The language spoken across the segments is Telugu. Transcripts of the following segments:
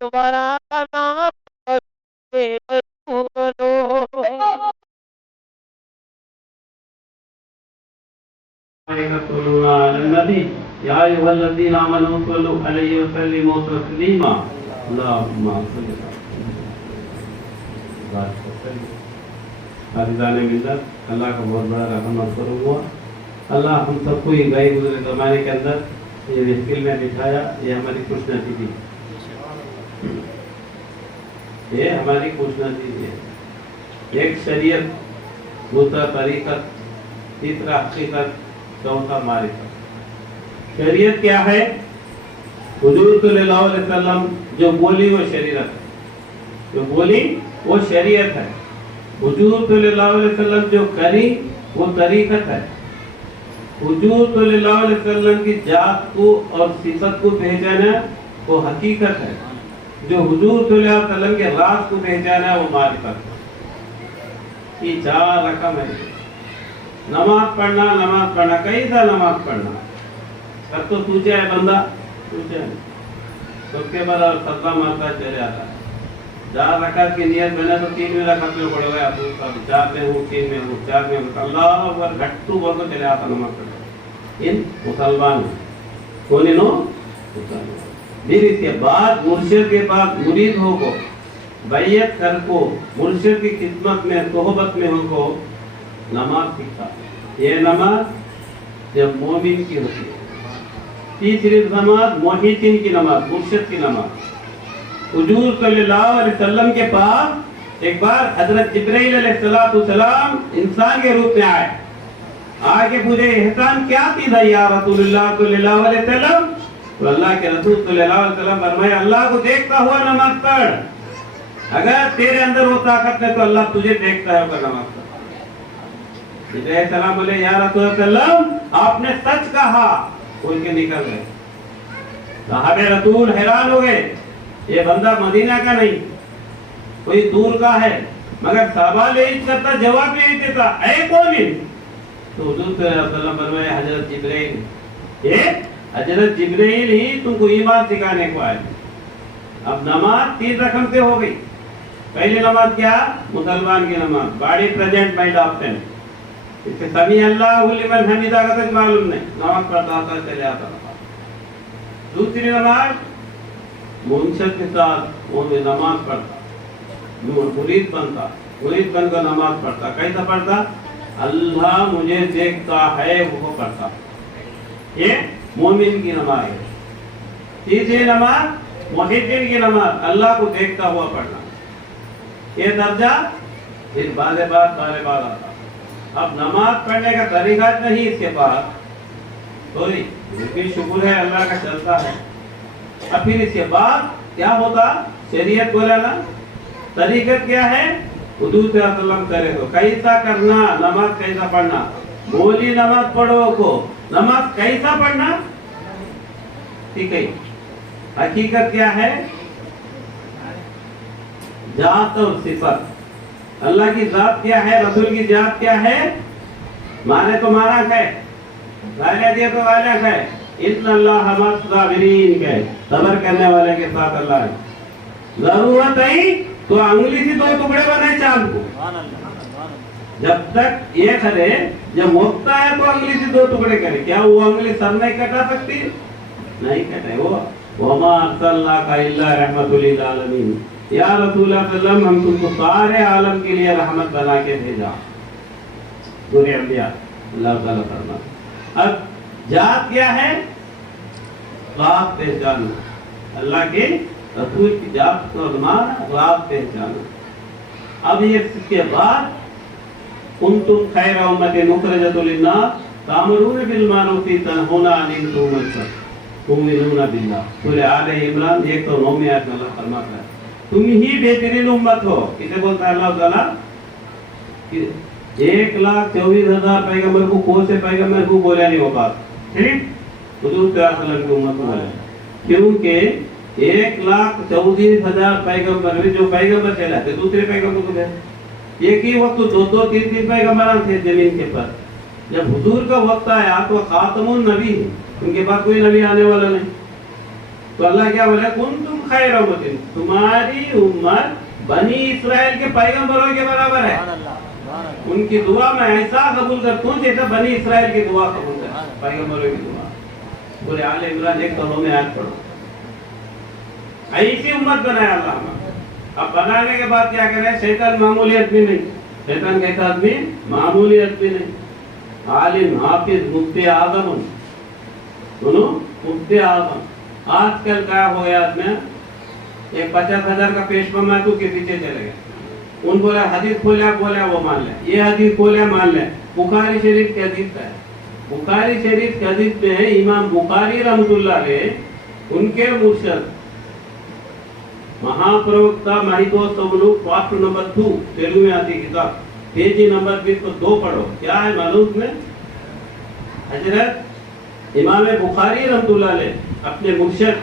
तुम्हारा नाम النبي يا أيها الذين آمنوا صلوا عليه وسلموا تسليما اللهم صل عزیزان ملت اللہ کا بہت بڑا رحم اور کرم ہوا اللہ ہم سب کو یہ گئے گزرے زمانے کے اندر یہ محفل میں بٹھایا یہ ہماری خوش نصیبی یہ ہماری خوش نصیبی ہے ایک شریعت دوسرا طریقت تیسرا حقیقت چوتھا معرفت شریعت کیا ہے حضور صلی اللہ علیہ وسلم جو بولی وہ شریعت ہے جو بولی وہ شریعت ہے حضور صلی اللہ علیہ وسلم جو کری وہ طریقت ہے حضور صلی اللہ علیہ وسلم کی ذات کو اور صفت کو پہچانا وہ حقیقت ہے جو حضور صلی اللہ علیہ وسلم کے راز کو پہچانا وہ معرفت ہے یہ چار رقم ہے نماز پڑھنا کیسا نماز پڑھنا سب تو سوچا ہے بندہ سوچا ہے اس کے بعد سجدہ مارتا چلے آتا ہے 4 رکعت کی نیت بنا تو 3 رکعت میں پڑھ گیا 4 میں ہوں 3 میں ہوں 4 میں ہوں اللہ اکبر گھٹو بول تو چلے آتا نماز پڑھنے ان مسلمان کون انہوں پھر اس کے بعد مرشد کے بعد مرید ہو کو بیعت کر کو مرشد کی خدمت میں صحبت میں ہو کو نماز سیکھتا یہ نماز جب مومن کی ہوتی ہے تیسری نماز محیطین کی نماز مرشد کی نماز حضور صلی اللہ علیہ وسلم کے پاس ایک بار حضرت جبرائیل علیہ السلام انسان کے روپ میں آئے آگے پوچھے احسان کیا چیز ہے یا رسول اللہ صلی اللہ علیہ وسلم تو اللہ کے رسول صلی اللہ علیہ وسلم فرمایا اللہ کو دیکھتا ہوا نماز پڑھ اگر تیرے اندر وہ طاقت ہے تو اللہ تجھے دیکھتا ہے نماز پڑھ جبرائیل السلام علیہ یا رسول اللہ آپ نے سچ کہا کوئی کے نکل گئے صحابہ رسول حیران ہو گئے یہ بندہ مدینہ کا نہیں کوئی دور کا ہے مگر سوال یہی کرتا جواب یہی دیتا اے کون تو حضور صلی اللہ علیہ وسلم فرمائے حضرت جبرائیل یہ حضرت جبرائیل ہی تم کو ایمان سکھانے کو آئے اب نماز 3 رقم سے ہو گئی پہلی نماز کیا مسلمان کی نماز باڈی پریزنٹ مائنڈ آبسینٹ اس کے سمیع اللہ لمن حمیدہ کا تک معلوم نہیں نماز پڑھتا آتا چلے آتا نماز دوسری نماز منشد کے ساتھ وہ نماز پڑھتا مرید بنتا مرید بن کر نماز پڑھتا کیسا پڑھتا اللہ مجھے دیکھتا ہے وہ پڑھتا یہ مومن کی نماز ہے تیسری نماز محدثین کی نماز اللہ کو دیکھتا ہوا پڑھنا یہ درجہ پھر بعد آتا اب نماز پڑھنے کا طریقہ نہیں اس کے بعد سوری شکر ہے اللہ کا چلتا ہے اب پھر اس کے بعد کیا ہوتا شریعت بولا نا طریقت کیا ہے حضور صلی اللہ علیہ وسلم کرے تو کیسا کرنا نماز کیسا پڑھنا بولی نماز پڑھو کو نماز کیسا پڑھنا ٹھیک ہے حقیقت کیا ہے ذات اور صفت اللہ کی ذات کیا ہے رسول کی ذات کیا ہے مانے تو مانا ہے غالہ دیا تو غالہ ہے اتنا اللہ حمد صابرین کے صبر کرنے والے کے ساتھ اللہ ہے ضرورت ہے تو انگلی سے 2 ٹکڑے بنائے چاند کو جب تک یہ کرے جب موقع ہے تو انگلی سے 2 ٹکڑے کرے کیا وہ انگلی سر نہیں کٹا سکتی نہیں کٹے وہ وما ارسلناک الا رحمت للعالمین یا رسول اللہ صلی اللہ علیہ وسلم ہم تم کو سارے عالم کے لیے رحمت بنا کے بھیجا پورے انبیاء اللہ تعالیٰ فرما اب ذات کیا ہے ذات پہچاننا اللہ کی रसूल की जात को माना और आप पहचाना। अब ये इसके बाद कुंतुम खैर उम्मतिन उखरजत लिन्नास तामुरून बिल मारूफ तनहूना अनिल मुनकर तुमिनूना बिल्लाह। सूरह आले इमरान 109 में आयत में अल्लाह फरमाता है तुम ही बेहतरीन उम्मत हो। इसे बोलता है अल्लाह ताला कि 1,24,000 पैगंबर को कौन से पैगंबर को बोला नहीं वो बात, ठीक हुजूर सल्लल्लाहु की उम्मत को बोला, क्योंकि 1,24,000 पैगंबर में जो पैगंबर कहलाते दूसरे पैगंबर को कहते एक ही वक्त 2-2 3-3 पैगंबर थे जमीन के पर। जब हुजूर का वक्त आया तो खातमुन नबी है, उनके बाद कोई नबी आने वाला नहीं। तो अल्लाह क्या बोला कुंतुम खैर उम्मतिन, तुम्हारी उम्मत बनी इस्राएल के पैगंबरों के बराबर है। उनकी दुआ में ऐसा कबूल कर तू जैसा बनी इस्राएल की दुआ कबूल कर, पैगंबरों की दुआ। पूरे आले इमरान 109 में आयत पढ़ो। ऐसी उम्मत बनाया अल्लाह ने। अब बनाने के बाद क्या करे, शैतान मामूली आदमी नहीं, शैतान कहता आदमी मामूली आदमी नहीं, आलिम हाफिज मुफ्ती आजम, सुनो मुफ्ती आजम। आजकल क्या हो गया आदमी, एक 50,000 का पेशवा मैं तू के पीछे चले गए, उन बोला हदीस खोला बोला वो मान ले, ये हदीस खोला मान ले। बुखारी शरीफ के हदीस है, बुखारी शरीफ के हदीस में है इमाम बुखारी रहमतुल्लाह अलैह उनके मुर्शिद महाप्रवक्ता महितोस्तवलु पार्ट नंबर 2 तेलुगु में आती किताब पेज नंबर 2 पढ़ो। क्या है मालूम में, हजरत इमाम बुखारी रहमतुल्लाह अलैह अपने मुर्शिद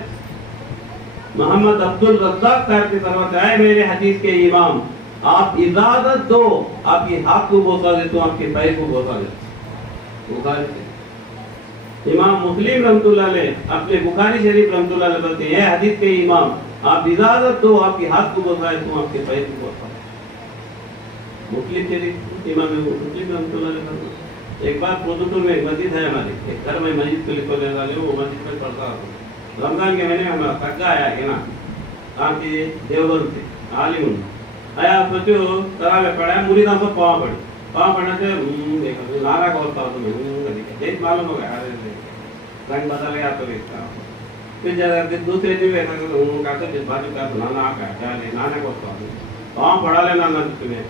मोहम्मद अब्दुल रज़्ज़ाक साहब की तरफ आए, मेरे हदीस के इमाम आप इजाजत दो, आपके हाथ को बोसा देता हूँ, आपके पैर को बोसा देता हूँ। बुखारी इमाम मुस्लिम रहमतुल्लाह अलैह अपने बुखारी शरीफ रहमतुल्लाह अलैह बोलते हैं हदीस के इमाम आप इजाजत दो, आपके हाथ को बोसा देता हूँ, आपके पैर को बोसा। मुस्लिम शरीफ इमाम मुस्लिम रहमतुल्लाह अलैह। एक बार पुदुपुर में एक मस्जिद है हमारी, एक घर में मस्जिद को लिखो ले वाले वो मस्जिद में पढ़ता हूँ। रमजान के महीने में हमारा तक्का आया है ना, आपके देवबंद से आलिम आया, सोचो तरावे पड़ा है, मुरीदां को पाँव पड़ने से देखो नारा का होता हो तो देख मालूम हो गया, रंग बदल गया तो देखता फिर जरा दूसरे दिन ऐसा कहते बाजू का नाना आ गया क्या ले नाना को पाँव पढ़ा ले नाना तुम्हें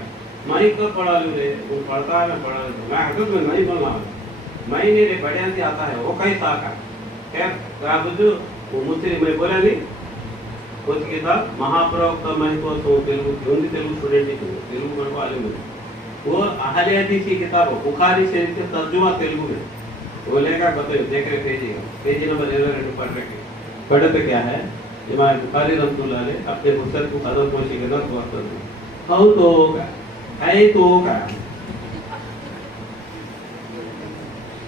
मैं तो पढ़ा लू रे, वो पढ़ता है मैं पढ़ा लू, मैं हजरत में नहीं बोलना, मैं नहीं रे बढ़िया से आता है वो कहीं साका खैर बुझो वो मुझसे मैं बोला नहीं कुछ के साथ महाप्रवक्ता महितोस्तव तेलुगु हिंदी तेलुगु स्टूडेंट ही तेलुगु पढ़ो आलिम वो अहले हदीस की किताब बुखारी शरीफ के तर्जुमा तेलुगु में वो लेगा बताइए देख रहे पेज नंबर 11 पढ़ रखे पढ़ते क्या है इमाम बुखारी रहमतुल्लाह अलैह अपने मुर्शिद को कदम पोशी के साथ दुआ करते हैं हाउ तो होगा है तो होगा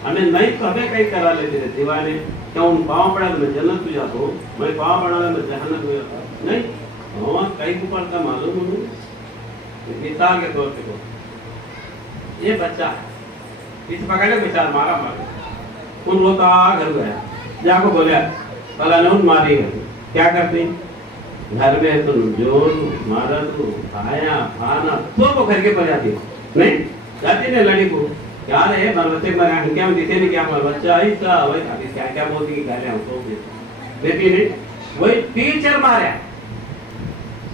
हमें नहीं तो हमें कहीं करा लेते थे दीवाने क्या उन पाँव पड़ा तो मैं जन्नत में जाता हूँ, मैं पाँव पड़ा तो मैं जहन्नम में जाता हूँ, नहीं पाँव कहीं को पड़ता मालूम हो। मिसाल के तौर पे ये बच्चा है इस पकड़े मिसाल मारा उन रोता घर गया जाको बोले भला ने उन मारी घर क्या करती घर में तुम जो मारा तू खाया खाना तो वो घर के पर जाती नहीं जाती नहीं लड़ी को क्या रे बच्चे में क्या दिखे नहीं क्या बच्चा ऐसा वही अभी क्या क्या बोलती कि घर तो देती नहीं वही टीचर मारा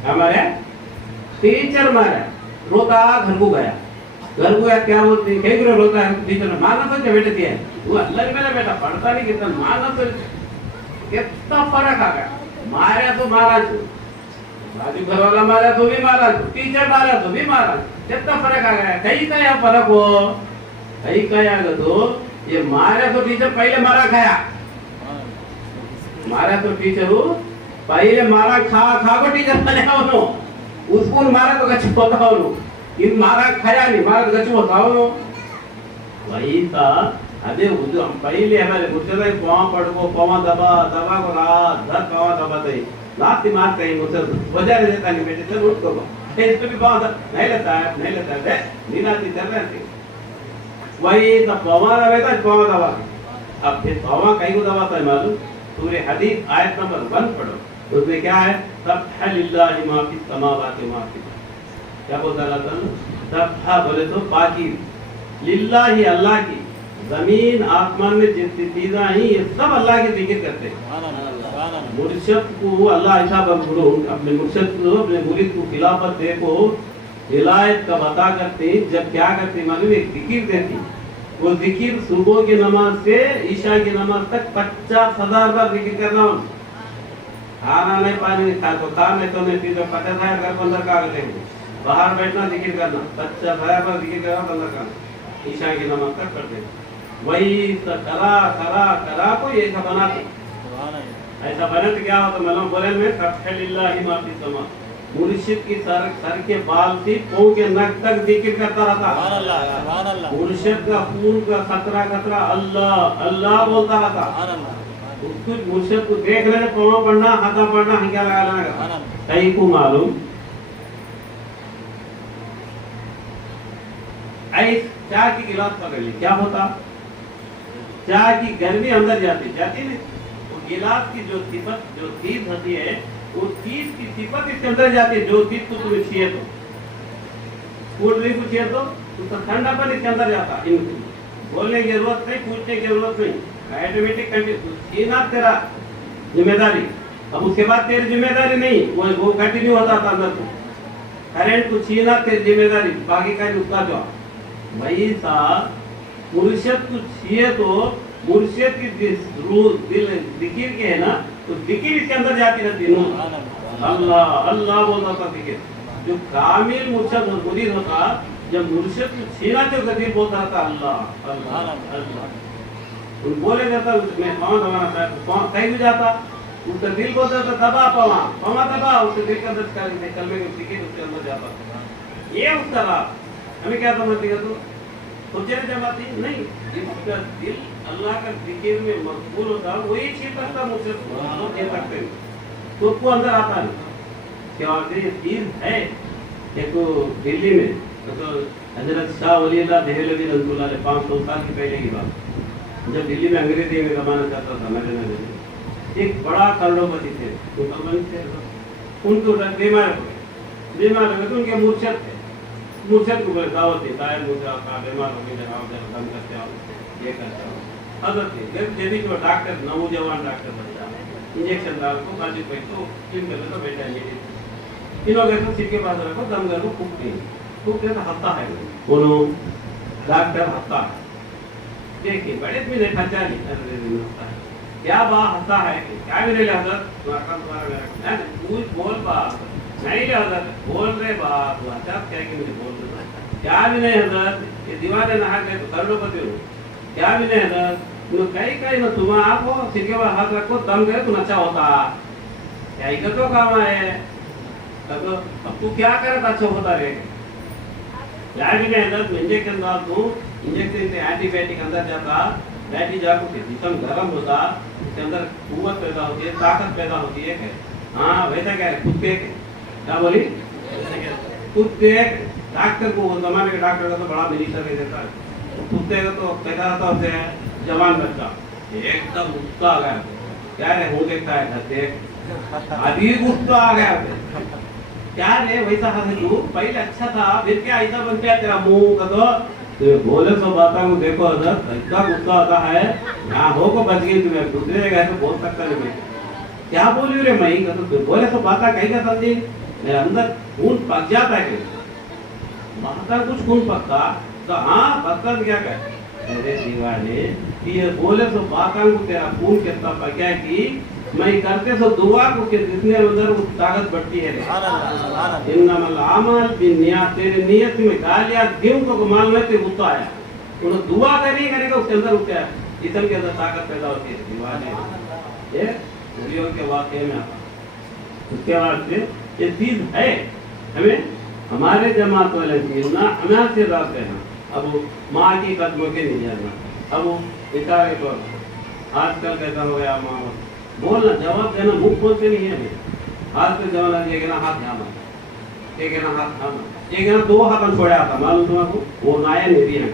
क्या मारा टीचर मारा रोता घर को गया क्या बोलती है रोता है टीचर मारना तो बेटे दिया वो अल्लाह मेरा बेटा पढ़ता नहीं कितना मारना तो कितना फर्क आ गया मारा तो मारा बाजू घर वाला मारा तो भी मारा टीचर मारा तो भी मारा कितना फर्क आ गया कहीं का यहाँ फर्क हो कहीं क्या तो ये मारा तो टीचर पहले मारा खाया मारा तो टीचर पहले मारा खा को टीचर बने उसको मारा तो गच्छ होता इन मारा खाया नहीं मारा तो गच्छ होता वही था अरे हम पहले हमारे मुझसे पाँव पड़को पाँव दबा को रात धर पाँव दबाते लाती मारते ही मुझसे वजह देता नहीं बेटे चल उठ को इसमें भी पाँव नहीं लेता है नीलाती चल रहे थे वही तो पाँव दबेगा पाँव दबा अब फिर पाँव कहीं को दबाता है मालूम सूरह हदीद आयत नंबर 1 पढ़ो उसमें क्या है सब्ह लिल्लाहि मा फिस समावाति मा फिल क्या बोलता अल्लाह ताला सब्ह बोले तो पाकी लिल्लाहि अल्लाह की जमीन आसमान में जितनी चीजें हैं ये सब अल्लाह की जिक्र करते हैं। मुर्शिद को अल्लाह ऐसा बंदो अपने मुर्शिद को अपने मुरीद को खिलाफत दे को हिदायत का बता करते जब क्या करते मालूम एक जिक्र देती वो जिक्र सुबह की नमाज से ईशा की नमाज तक 50,000 बार जिक्र करना हो। खाना नहीं पानी नहीं खा तो खा नहीं तो नहीं पी तो 50,000 घर बंदर का आगे बाहर बैठना जिक्र करना 50,000 बार जिक्र करना बंदर का ईशा की नमाज तक करते वही करा करा करा को ऐसा बनाते ऐसा बने तो क्या होता मतलब बोले में सब्हिल्लाहि मा फी समा मुर्शिद की सर के बाल से पांव के नख तक जिक्र करता रहता। मुर्शिद का खून का खतरा खतरा अल्लाह अल्लाह बोलता रहता। उसको मुर्शिद को देख लेने पाँव पढ़ना हाथा पढ़ना हंगा लगा लेना कहीं को मालूम ऐस चाय की गिलास पकड़ ली क्या होता चाय की गर्मी अंदर जाती नहीं वो गिलास की जो सिफत जो चीज होती है वो चीज की सिफत इसके अंदर जाती है जो चीज को तुम्हें चाहिए तो कोल्ड ड्रिंक को चाहिए तो उसका ठंडापन इसके अंदर जाता बोलने की जरूरत नहीं पूछने की जरूरत नहीं ऑटोमेटिक छीना तेरा जिम्मेदारी अब उसके बाद तेरी जिम्मेदारी नहीं वो कंटिन्यू होता था अंदर को करंट को छीना तेरी जिम्मेदारी बाकी का उसका जवाब वही सा मुर्शिद को चाहिए तो मुर्शिद की रूह दिल जिक्र के है ना तो जिक्र इसके अंदर जाती रहती है अल्लाह अल्लाह बोलता था जिक्र जो कामिल मुर्शिद और मुरीद होता जब मुर्शिद को छीना तो गति बोलता था अल्लाह अल्लाह अल्लाह उन बोले जाता मैं पाँव दबाना पाँव कहीं भी जाता उसका दिल बोलता था दबा पावा दबा उसके दिल का अंदर कलमे के जिक्र उसके अंदर जाता ये उसका लाभ हमें क्या समझती है तो जमाती नहीं जिसका दिल अल्लाह का जिक्र में मकबूल होता वही चीज करता मुझसे दे सकते तो उसको अंदर आता नहीं क्या ये चीज है एक तो दिल्ली में तो हजरत शाह वली अल्लाह देहलवी रसूलुल्लाह 500 साल की पहले की बात जब दिल्ली में अंग्रेजी में जमाना चाहता था नगर एक बड़ा करोड़पति थे मुसलमान थे उनको बीमार हो गए उनके मुर्शिद थे मुर्शिद को बोले दावत दी दायर मुर्शिद का बीमार हो गए जनाब जब दम करते आओ ये करते आओ हजरत थे जब जो डॉक्टर नौजवान डॉक्टर बच्चा इंजेक्शन डाल को बाजू पे तो जिम कर तो बेटा ये इन्होंने तो सिर के पास रखो दम कर को फूक दे तो हफ्ता है बोलो डॉक्टर हफ्ता देखिए बड़े भी नहीं खर्चा नहीं क्या बा हफ्ता है क्या भी नहीं ले हजरत तुम्हारा तू बोल बा नहीं ले हजरत बोल रहे बात अच्छा क्या कि मुझे बोल रहा क्या भी नहीं हजरत ये दीवाने नहा गए तो करोड़पति हो क्या भी नहीं हजरत कहीं ना तुम आप हो सिर के बाद हाथ रखो दम करे तुम अच्छा होता क्या इधर तो काम है तो अब तू क्या करे तो अच्छा होता रे क्या भी नहीं हजरत इंजेक्शन डाल तू इंजेक्शन से एंटीबायोटिक अंदर जाता बैठी जाकर जिसम गर्म होता उसके अंदर कुव्वत पैदा होती है ताकत पैदा होती है हाँ वैसा क्या है कुत्ते क्या बोली कुत्ते डॉक्टर को जमाने के डॉक्टर का तो बड़ा मिनिस्टर नहीं देता है कुत्ते का तो पैदा होता होते हैं जवान बच्चा एकदम गुस्सा आ गया क्या रे हूँ देखता है देख अभी गुस्सा आ गया क्या रे वैसा हाथ तू पहले अच्छा था फिर क्या ऐसा बन गया तेरा मुंह का तो बोले सब बातों को देखो अदर इतना गुस्सा आता है यहाँ हो को बच गई तुम्हें दूसरे जगह तो बोल सकता नहीं क्या बोली रे मई का तो बोले सब बात कहीं का समझी मेरे अंदर खून पक जाता है बाता कुछ खून पकता तो हाँ पकता क्या कहे अरे दीवाने ये बोले तो बातों को तेरा खून कितना पका कि मैं करते सो दुआ को कि जितने अंदर वो ताकत बढ़ती है इन्नमल अमल बिन्नियत तेरी नियत में गालियां दिल को माल में ते गुस्सा आया उन्होंने दुआ करेगा उसके अंदर उठा जिसम के अंदर ताकत पैदा होती है दीवाने ये पूरियों के वाकये में आता उसके बाद से ये चीज है हमें हमारे जमात वाले चीज ना हमें से रहते हैं अब माँ की कदमों के नहीं जाना अब बेचारे को आजकल कैसा हो गया माँ बोलना जवाब देना मुख बोलते नहीं है आज के जमाना एक ना हाथ थामा एक ना हाथ थामा एक ना दो हाथ छोड़ा था मालूम तुम्हारा वो नाया नहीं है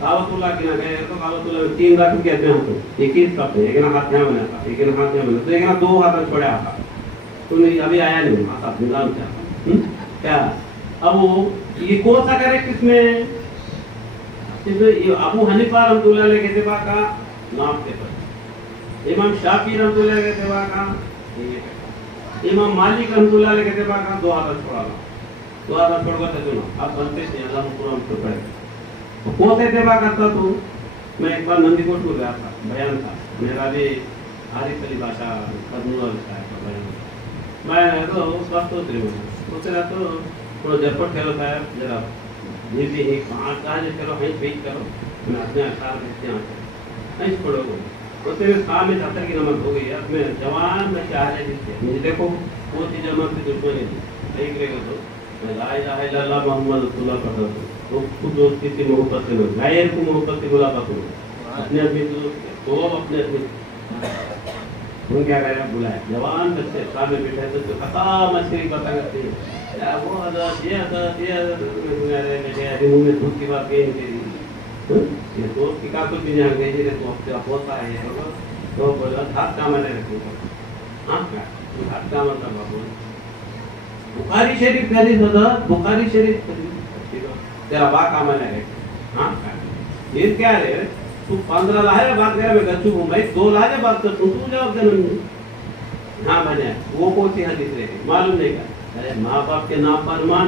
कावतुल्ला की ना गए तो कावतुल्ला 3 लाख कहते हैं हमको एक ही कप एक ना हाथ थामा था एक ना हाथ थामा तो एक ना दो हाथ छोड़ा था तुमने अभी आया नहीं हाथ निकाल क्या क्या अब वो ये कौन सा करे किसमें अबू हनीफा रहमतुल्लाह अलैह कहते बा का नाम के पर इमाम शाफी रहमतुल्लाह अलैह कहते बा का इमाम मालिक रहमतुल्लाह अलैह कहते बा का दो हाथ छोड़ा दो हाथ छोड़ कर सुनो आप बनते थे अल्लाह कुरान को पढ़े तो को कहते बा करता तो मैं एक बार नंदीकोट को गया था बयान था मेरा भी आरिफ अली भाषा कदनूर का बयान मैं तो स्वास्थ्य उतरी हूँ उतरा तो थोड़ा झटपट करो साहब जरा जल्दी ही कहाँ जो करो वहीं वेट करो मैं अपने अशार देखते हैं नहीं छोड़ोगे तो तेरे सामने सत्तर की नमक हो गई अब मैं जवान में क्या है जिससे मुझे देखो वो चीज़ नमक की दुश्मनी थी देख रहेगा तो मैं ला इलाहा इल्लल्लाह मोहम्मद रसूलुल्लाह पढ़ता हूँ तो खुद दोस्ती से मोहब्बत से लो गायर को मोहब्बत से बुलाता हूँ अपने आदमी तो अपने आदमी तुम क्या करेगा बुलाए जवान बच्चे सामने बैठे तो कथा मछली पता करती है वो ये मुंह में धूप की बात ये दोस्त की का कुछ भी नहीं गई तो तेरा पोता है तो बोला हाथ का मैंने रखूँगा हाँ क्या हाथ का मतलब बाबू बुखारी शरीफ खरीद होता बुखारी शरीफ तेरा बा का मैंने रख हाँ क्या ये क्या है तू 15 लाख बात कर मैं गच्चू हूँ भाई 2 लाख बात कर तू जवाब देना हाँ मैंने वो कौन सी हदीस रही मालूम नहीं का अरे माँ बाप के नाम पर मान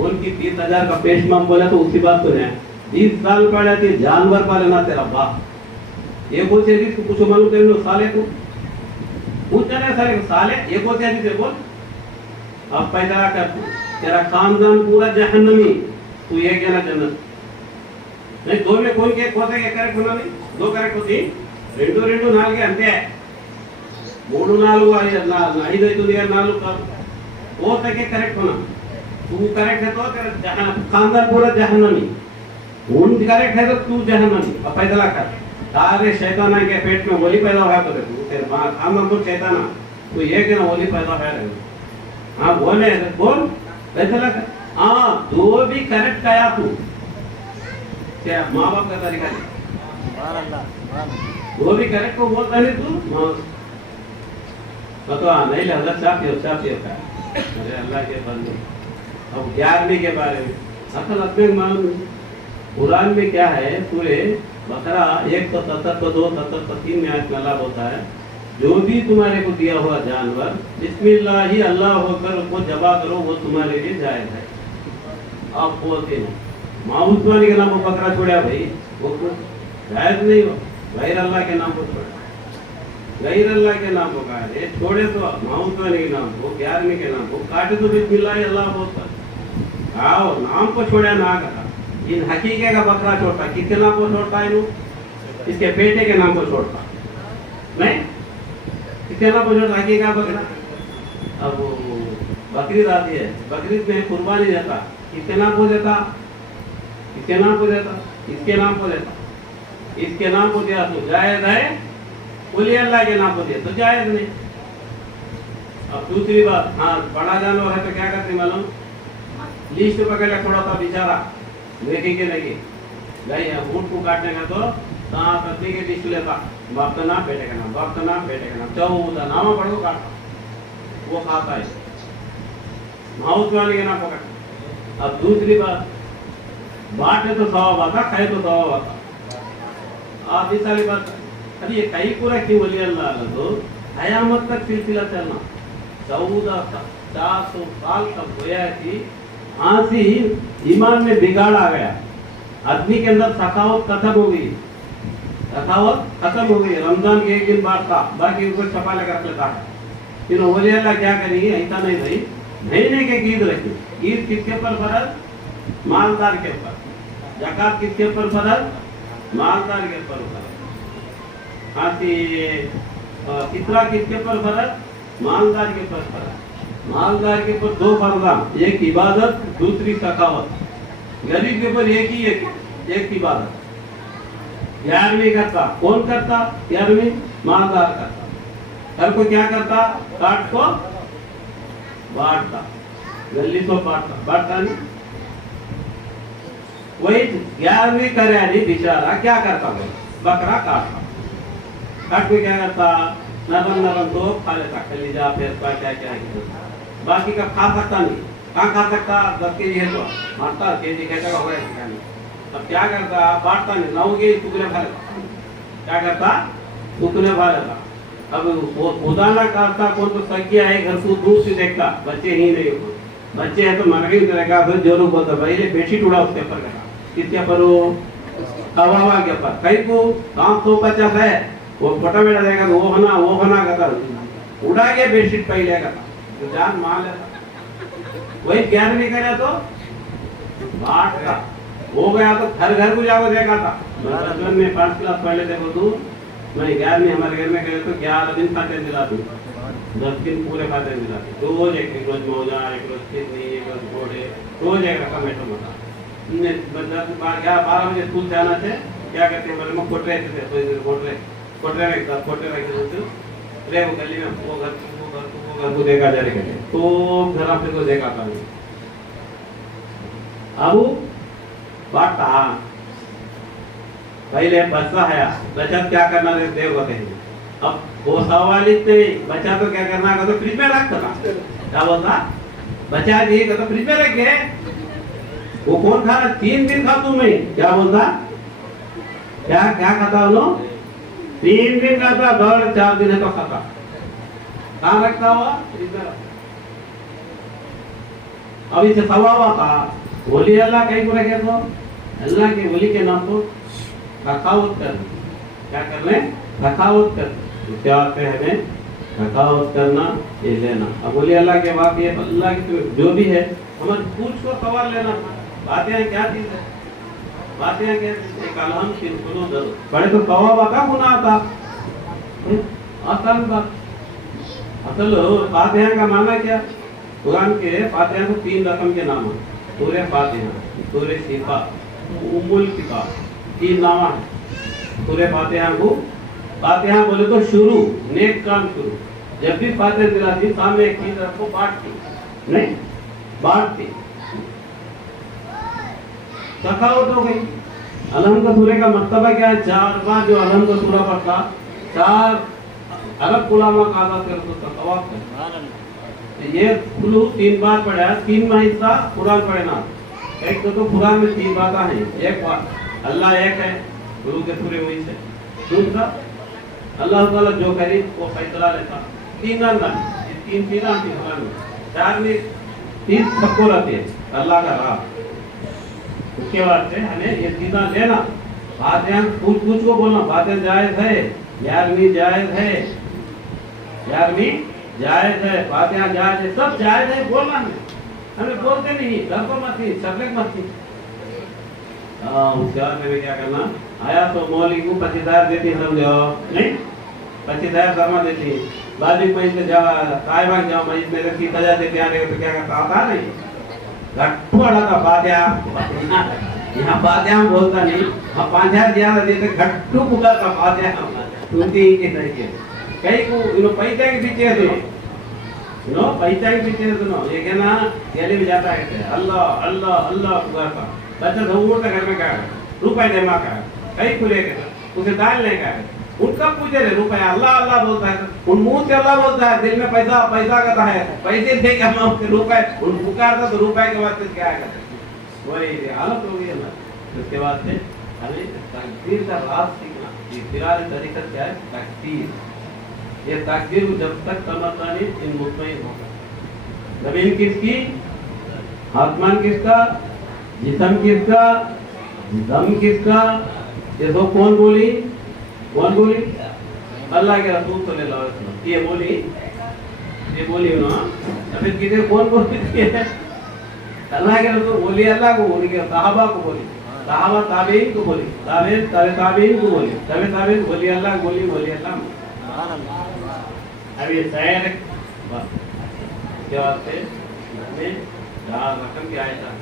उनकी 30,000 का पेशमाम बोला तो उसी बात तो है 20 साल पढ़ा थी जानवर पालना तेरा बाप ये कौन सी हदीस कुछ मालूम कर लो साले को पूछना है साले को साले ये कौन सी हदीस है बोल अब पैदा कर तेरा खानदान पूरा जहन्नमी तू ये कहना जन्नत नहीं दो में कौन के कोता के करेक्ट होना नहीं दो करेक्ट होती रेंडो रेंडो नालगे अंते మూడు నాలుగు ఐదు ఐదు నాలుగు కాదు वो तक करेक्ट होना तू करेक्ट है तो तेरा खानदान पूरा जहन्नमी उन करेक्ट है तो तू जहन्नमी अब पैदा कर सारे शैतान के पेट में वली पैदा हुआ तो तू तेरे खानदान तो शैतान तू ये कहना वली पैदा हुआ है हाँ बोले बोल पैदा कर हाँ जो भी करेक्ट आया तू क्या माँ बाप का तरीका वो भी करेक्ट को बोलता नहीं तू बता नहीं हजरत साहब होता है अरे अल्लाह के बंदे अब 11वें के बारे में असल अपने मालूम कुरान में क्या है पूरे बकरा 177 2 में आयत में अल्लाह होता है जो भी तुम्हारे को दिया हुआ जानवर बिस्मिल्लाह ही अल्लाह होकर उसको जबा करो वो तुम्हारे लिए जायज है आप बोलते हैं माउसवानी के नाम को बकरा छोड़ा भाई वो जायज नहीं हो गैर अल्लाह के नाम को छोड़ा गैर अल्लाह के नाम को काटे छोड़े तो माउसवानी के नाम को 11वें के नाम को काटे तो बिस्मिल्लाह अल्लाह बोलता आओ नाम को छोड़ा ना कहा इन हकीके का बकरा छोड़ता किसके नाम को छोड़ता है इसके बेटे के नाम को छोड़ता नहीं किसके नाम को छोड़ता हकीका बकरा अब बकरीद आती है बकरीद में कुर्बानी देता किसके नाम को देता इसके नाम को देता इसके नाम को देता इसके नाम को दिया तो जायज है बोलिए अल्लाह के नाम को दिया तो जायज नहीं अब दूसरी बात हाँ बड़ा जानवर है तो क्या करते मालूम लिस्ट पकड़ के थोड़ा सा बेचारा देखे के लगे गई ऊँट को काटने का तो पत्नी के लिस्ट लेता बाप का नाम बेटे का नाम बाप का नाम बेटे का नाम 14 नाम पढ़ो काटता वो खाता है माउस वाले के नाम पकड़ अब दूसरी बात बांटे तो 100 आता खाए तो 100 आता आप इस सारी बात अरे ये कई पूरा क्यों बोली अल्लाह तो कयामत तक सिलसिला चलना 1400 साल तक होया कि हाँसी ईमान में बिगाड़ आ गया आदमी के अंदर सखावत खत्म हो गई रमजान के एक दिन बाद था बाकी ऊपर छपा लगा रख लेता है फिर बोली अल्लाह क्या करेंगे ऐसा नहीं भाई महीने के ईद रखी ईद किसके ऊपर फर्ज मालदार के ऊपर ज़कात किसके ऊपर फर्ज मालदार के ऊपर फर्ज हाँसी कितना किसके ऊपर फर्ज मालदार के ऊपर फर्ज मालदार के ऊपर 2 फर्जा एक इबादत दूसरी सखावत गरीब के ऊपर एक इबादत 11वीं करता कौन करता 11वीं मालदार करता हर को क्या करता काट को बांटता गली को बांटता नहीं वही 11वीं करे बेचारा क्या करता भाई बकरा काटता काट को क्या करता नरम तो खा लेता कलीजा फिर क्या बाकी का खा सकता नहीं कहाँ खा सकता 10 केजी है तो मारता केजी कहता होगा अब क्या करता, बांटता नहीं, नौ के टुकड़े खा लेता, क्या करता, टुकड़े खा लेता। अब वो खुदा ना करता, कौन तो सकिया है घर को दूर से देखता, बच्चे ही नहीं हो, बच्चे है तो मर गए देखा, फिर जोरू बोलता भाई ये बेडशीट उड़ा उसके ऊपर लगा, किसके पर वो हवा के ऊपर, कहीं को 550 है, वो फोटो बेटा देखा वो होना कहता, उड़ा के बेडशीट पहले कहता, तो जान मान लेता। वही ज्ञान नहीं करे तो बांट का हो गया, तो घर घर को जाकर देखा था। मैं बचपन में 5 क्लास पढ़ लेते बोलूं, मैं 11 में हमारे घर में गए तो 11 दिन खाते दिला दूं, 10 दिन पूरे खाते दिला दूं, रोज एक रोज मौजा, एक रोज किडनी, एक रोज घोड़े, रोज एक रकम है टमाटा। 12 बजे स्कूल से आना थे, क्या कहते हैं बोले मैं कोटरे थे, कोटरे में रखे थे, रे वो गली में वो घर को देखा जा रहे तो घर आपने को देखा था अब बाटा पहले बच्चा है, बच्चा क्या करना है देव होते हैं। अब वो सवाल बच्चा तो क्या करना है, तो फ्रिज में रख देना, क्या बोलता बच्चा जी तो फ्रिज में रख के वो कौन खा रहा, 3 दिन खा तू मैं, क्या बोलता, क्या क्या खाता वो 3 दिन खाता, 4 दिन है तो खाता, कहाँ रखता हुआ इधर। अब इसे सवा हुआ था वली अल्लाह कहीं को रखे तो अल्लाह के वली के नाम तो रखावत कर, क्या कर ले रखावत कर, क्या आते हैं हमें रखावत करना, ये लेना। अब वली अल्लाह के बाद ये अल्लाह की जो भी है हमें पूछ को सवाल लेना, बातें क्या चीज है, बातें क्या एक अलहम की सुनो जरूर बड़े तो सवाब आता गुना आता, आसान बात। असल फातिहा का माना क्या, कुरान के फातिहा को 3 रकम के नाम है, सूरह फातिहा, सूरह शिफा, उम्मुल किताब, 3 नाम है सूरह फातिहा को। फातिहा बोले तो शुरू, नेक काम शुरू, जब भी फातिहा दिलाती सामने एक चीज रखो, बांटती नहीं, बांटती सखावत हो गई। अलहम का सूरह का मर्तबा क्या है, 4 बार जो अलहम का सूरह पढ़ता, 4 अरब गुलामा का आजाद कर तो तवाफ कर, ये कुल्लू 3 बार पढ़ा, 3 हिस्सा कुरान पढ़ना। एक तो कुरान में 3 बातें हैं, एक बात अल्लाह एक है, गुरु के पूरे वही से, दूसरा अल्लाह ताला जो करे वो फैसला लेता, 3 अंदर 3 कुरान में, 4 में 3 सबको रहते हैं अल्लाह का राह। उसके बाद से हमें ये चीज़ें लेना, बातें पूछ को बोलना, बातें जायज है, 11वीं जायज है, 11वीं जायज है, फातिहा जायज है, सब जायज है, बोलना नहीं, हमें बोलते नहीं, डर को मत थी, सबक मत थी। उसके बाद में क्या करना, आया तो मौली को 25,000 देती, समझो नहीं, 25,000 दरमा देती, बाद में पैसे जाओ काय भाग जाओ, मैं इसमें 30,000 देते आ रहे तो क्या करता, आता नहीं घट्टुआड़ा था फातिहा, यहाँ फातिहा बोलता नहीं, 5,000 ज्यादा देते, घट्टू पुकार का फातिहा सुनती ही के तरीके कहीं को इनो पैसा के पीछे है, सुनो पैसा के पीछे है, सुनो ये कहना गले में जाता है अल्लाह अल्लाह अल्लाह पुकारता, बच्चा दौड़ता घर में क्या है, रुपए जमा का है, कहीं को लेकर उसे दाल लेकर है, उनका पूछे रहे रुपया, अल्लाह अल्लाह बोलता है, उन मुंह से अल्लाह बोलता है, दिल में पैसा पैसा कहता है, पैसे दे के हम रुपए उन पुकारता तो रुपए के बाद क्या है, वही हालत हो गई ना। उसके बाद से हमें तकदीर का राज सीखना, ये फिराल तरीका क्या है, तकदीर, ये तकदीर को जब तक समझता नहीं इन मुतमईन होगा। जमीन किसकी, आसमान किसका, जिस्म किसका, दम किसका, ये तो कौन बोली, कौन बोली, अल्लाह के रसूल सल्लल्लाहु अलैहि वसल्लम, ये बोली ना, अभी किसे कौन बोली है, अल्लाह के रसूल बोली, अल्लाह को बोली, सहाबा को बोली, सहाबा ताबीन को बोली, ताबीन को बोली, ताबीन बोली, अल्लाह बोली, बोली अल्लाह। अब ये शायर के वास्ते में 4 रकम की आयत है,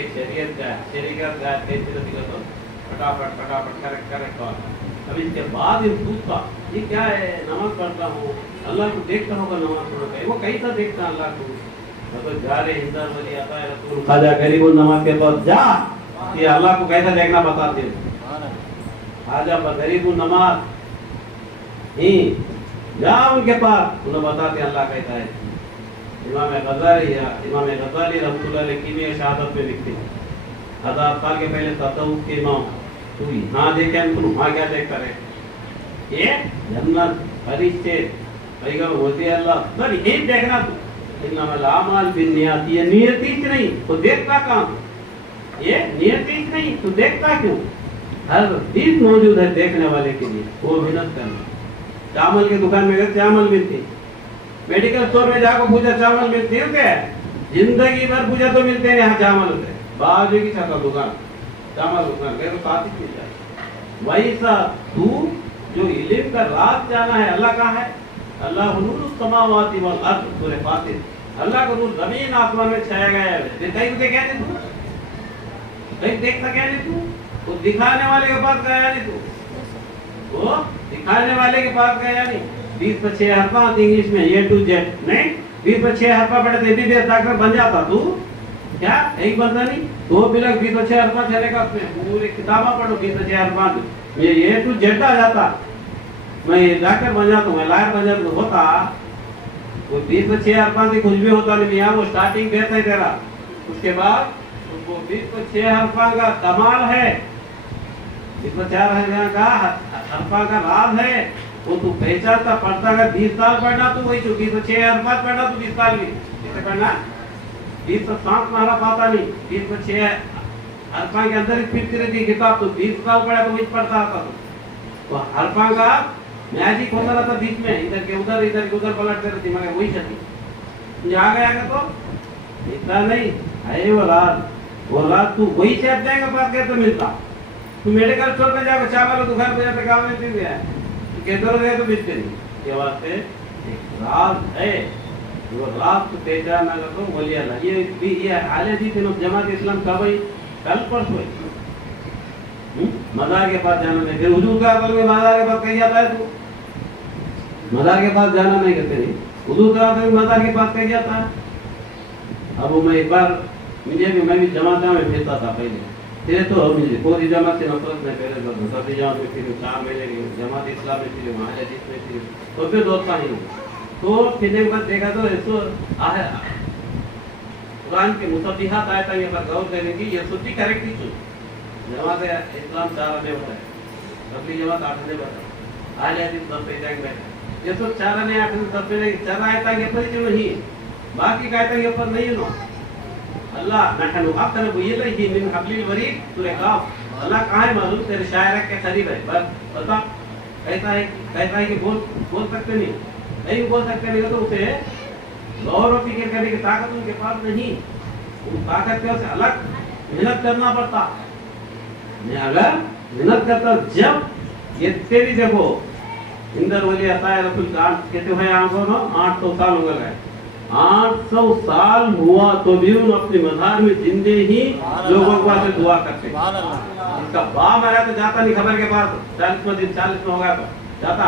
एक शरीयत का है, शरीयत का कैसे दिखा तो फटाफट फटाफट करेक्ट और अब इसके बाद इन पूछता ये क्या है, नमाज पढ़ता हूँ, अल्लाह को देखता होगा नमाज पढ़ता है, वो कैसा देखता अल्लाह को, तो जा रहे हिंदर वली आता है रसूल खाजा गरीब नमाज के पास जा, ये अल्लाह को कैसा देखना बताते हैं, खाजा पर गरीब नमाज ही जा उनके पास, उन्हें बताते अल्लाह कहता है। इमाम गज़ाली रहमतुल्लाह अलैह कीमिया शहादत में लिखते हैं, 1000 साल के पहले तसव्वुफ के इमाम, तू यहाँ देखे तुम वहाँ क्या देखता रहे? ये जन्नत फरिश्ते पैगंबर होते अल्लाह बस यही देखना तू। इन्नमल आमाल बिन्नियात, ये नियति ही नहीं तो देखता कहाँ? ये नियति ही नहीं तो देखता क्यों? हर चीज मौजूद है देखने वाले के लिए, वो मेहनत करना। चावल की दुकान में गए चावल मिलती, मेडिकल स्टोर में जाकर पूछा चावल मिलती है क्या? जिंदगी भर पूछा तो मिलते हैं यहाँ चावल होते हैं। बाजू की छाता दुकान चावल दुकान गए तो साथ ही मिल जाए। वैसा तू जो इल्म का राज जाना है, अल्लाह कहाँ है? अल्लाह नूरुस समावाति वल अर्द, सूरह फातिर। अल्लाह का नूर जमीन आसमान में छाया गया है। कहीं तो क्या नहीं तू, कहीं देखता क्या नहीं तू? वो दिखाने वाले के पास गया नहीं तू, वो दिखाने वाले के पास गया नहीं। 20 पर 6 हरफा इंग्लिश में A to Z नहीं, 20 पर 6 हरफा पढ़े तो MBBS डॉक्टर बन जाता तू क्या? एक बनता नहीं तो बिलक 20 पर 6 हरफा चलेगा, उसमें पूरी किताबा पढ़ो 20 पर 6 हरफा में ये A to Z आ जाता। मैं डॉक्टर बन जाता हूँ, लायर बन जाता होता, वो 20 पर 6 हरफा से कुछ भी होता नहीं। यहाँ वो स्टार्टिंग देता है तेरा, उसके बाद वो 20 पर 6 हरफा का कमाल है, 20 पर 6 हरफा का राज है। वो तू पहचानता पढ़ता अगर 20 साल पढ़ना तो वही 20 पर 6 हरफा पढ़ना तो 20 साल भी कैसे पढ़ना? 20 पर 7 मारा पाता नहीं, 20 पर 6 हरफा के अंदर ही फिरती रहती किताब, तो 20 साल पढ़ा तो वही पढ़ता आता। तो हरफा का मैजिक होता रहता बीच में, इधर के उधर पलटते रहती, मगर वही छती यहाँ गया तो इतना नहीं है। वो रात तू वही से जाएगा पास गया तो मिलता। तू मेडिकल स्टोर में जाकर चावल दुकान पे जाकर काम में गया कहते गए तो मिलते नहीं। ये वास्ते एक राज है, वो राज तो पहचान अगर तो बोलिए अल्लाह। ये हाले थी फिर जमात इस्लाम कब आई? कल परसों। मज़ार के पास जाना नहीं, फिर हुजूर का मज़ार के पास कहीं जाता है तू? मज़ार के पास जाना नहीं कहते नहीं, हुजूर का मज़ार के पास कहीं जाता है? अब मैं एक बार मैं भी जमात में फिरता था पहले, फिर तो मुझे पूरी जमात से नफरत में पहले सभी जमात में फिर 4 महीने की जमात इस्लाम में फिर वहाँ हदीस में फिर तो फिर दोस्ता नहीं तो फिरने के बाद देखा तो ऐसो कुरान के मुसब्बिहात आयत है, ये पर गौर करने की ये सुट्टी करेक्ट ही जमात इस्लाम 4 में होता है, सबकी जमात 8 में होता है। आज हदीस सब पे जाएंगे ये सब 4 ने 8 में सब पे 4 आयत के पर जो नहीं बाकी का आयत के पर नहीं हो। अल्लाह नहनु अक़रबु इलैहि मिन हब्लिल वरीद, सूरह काफ। अल्लाह कहाँ है मालूम? तेरे शायरा के करीब है। बस बता कहता है कि बोल सकते नहीं बोल सकते नहीं तो उसे गौर और फिक्र करने की ताकत उनके पास नहीं। उस ताकत के से अलग मेहनत करना पड़ता। मैं अगर मेहनत करता जब ये तेरी जगो इंदर वली अता रसूल कहते हैं आंखों 800 साल हो गए, 800 साल हुआ तो भी उन अपने मज़ार में जिंदे ही लोगों को से दुआ करते। इसका बाप मरा तो जाता नहीं खबर के पास 40 में हो गया तो जाता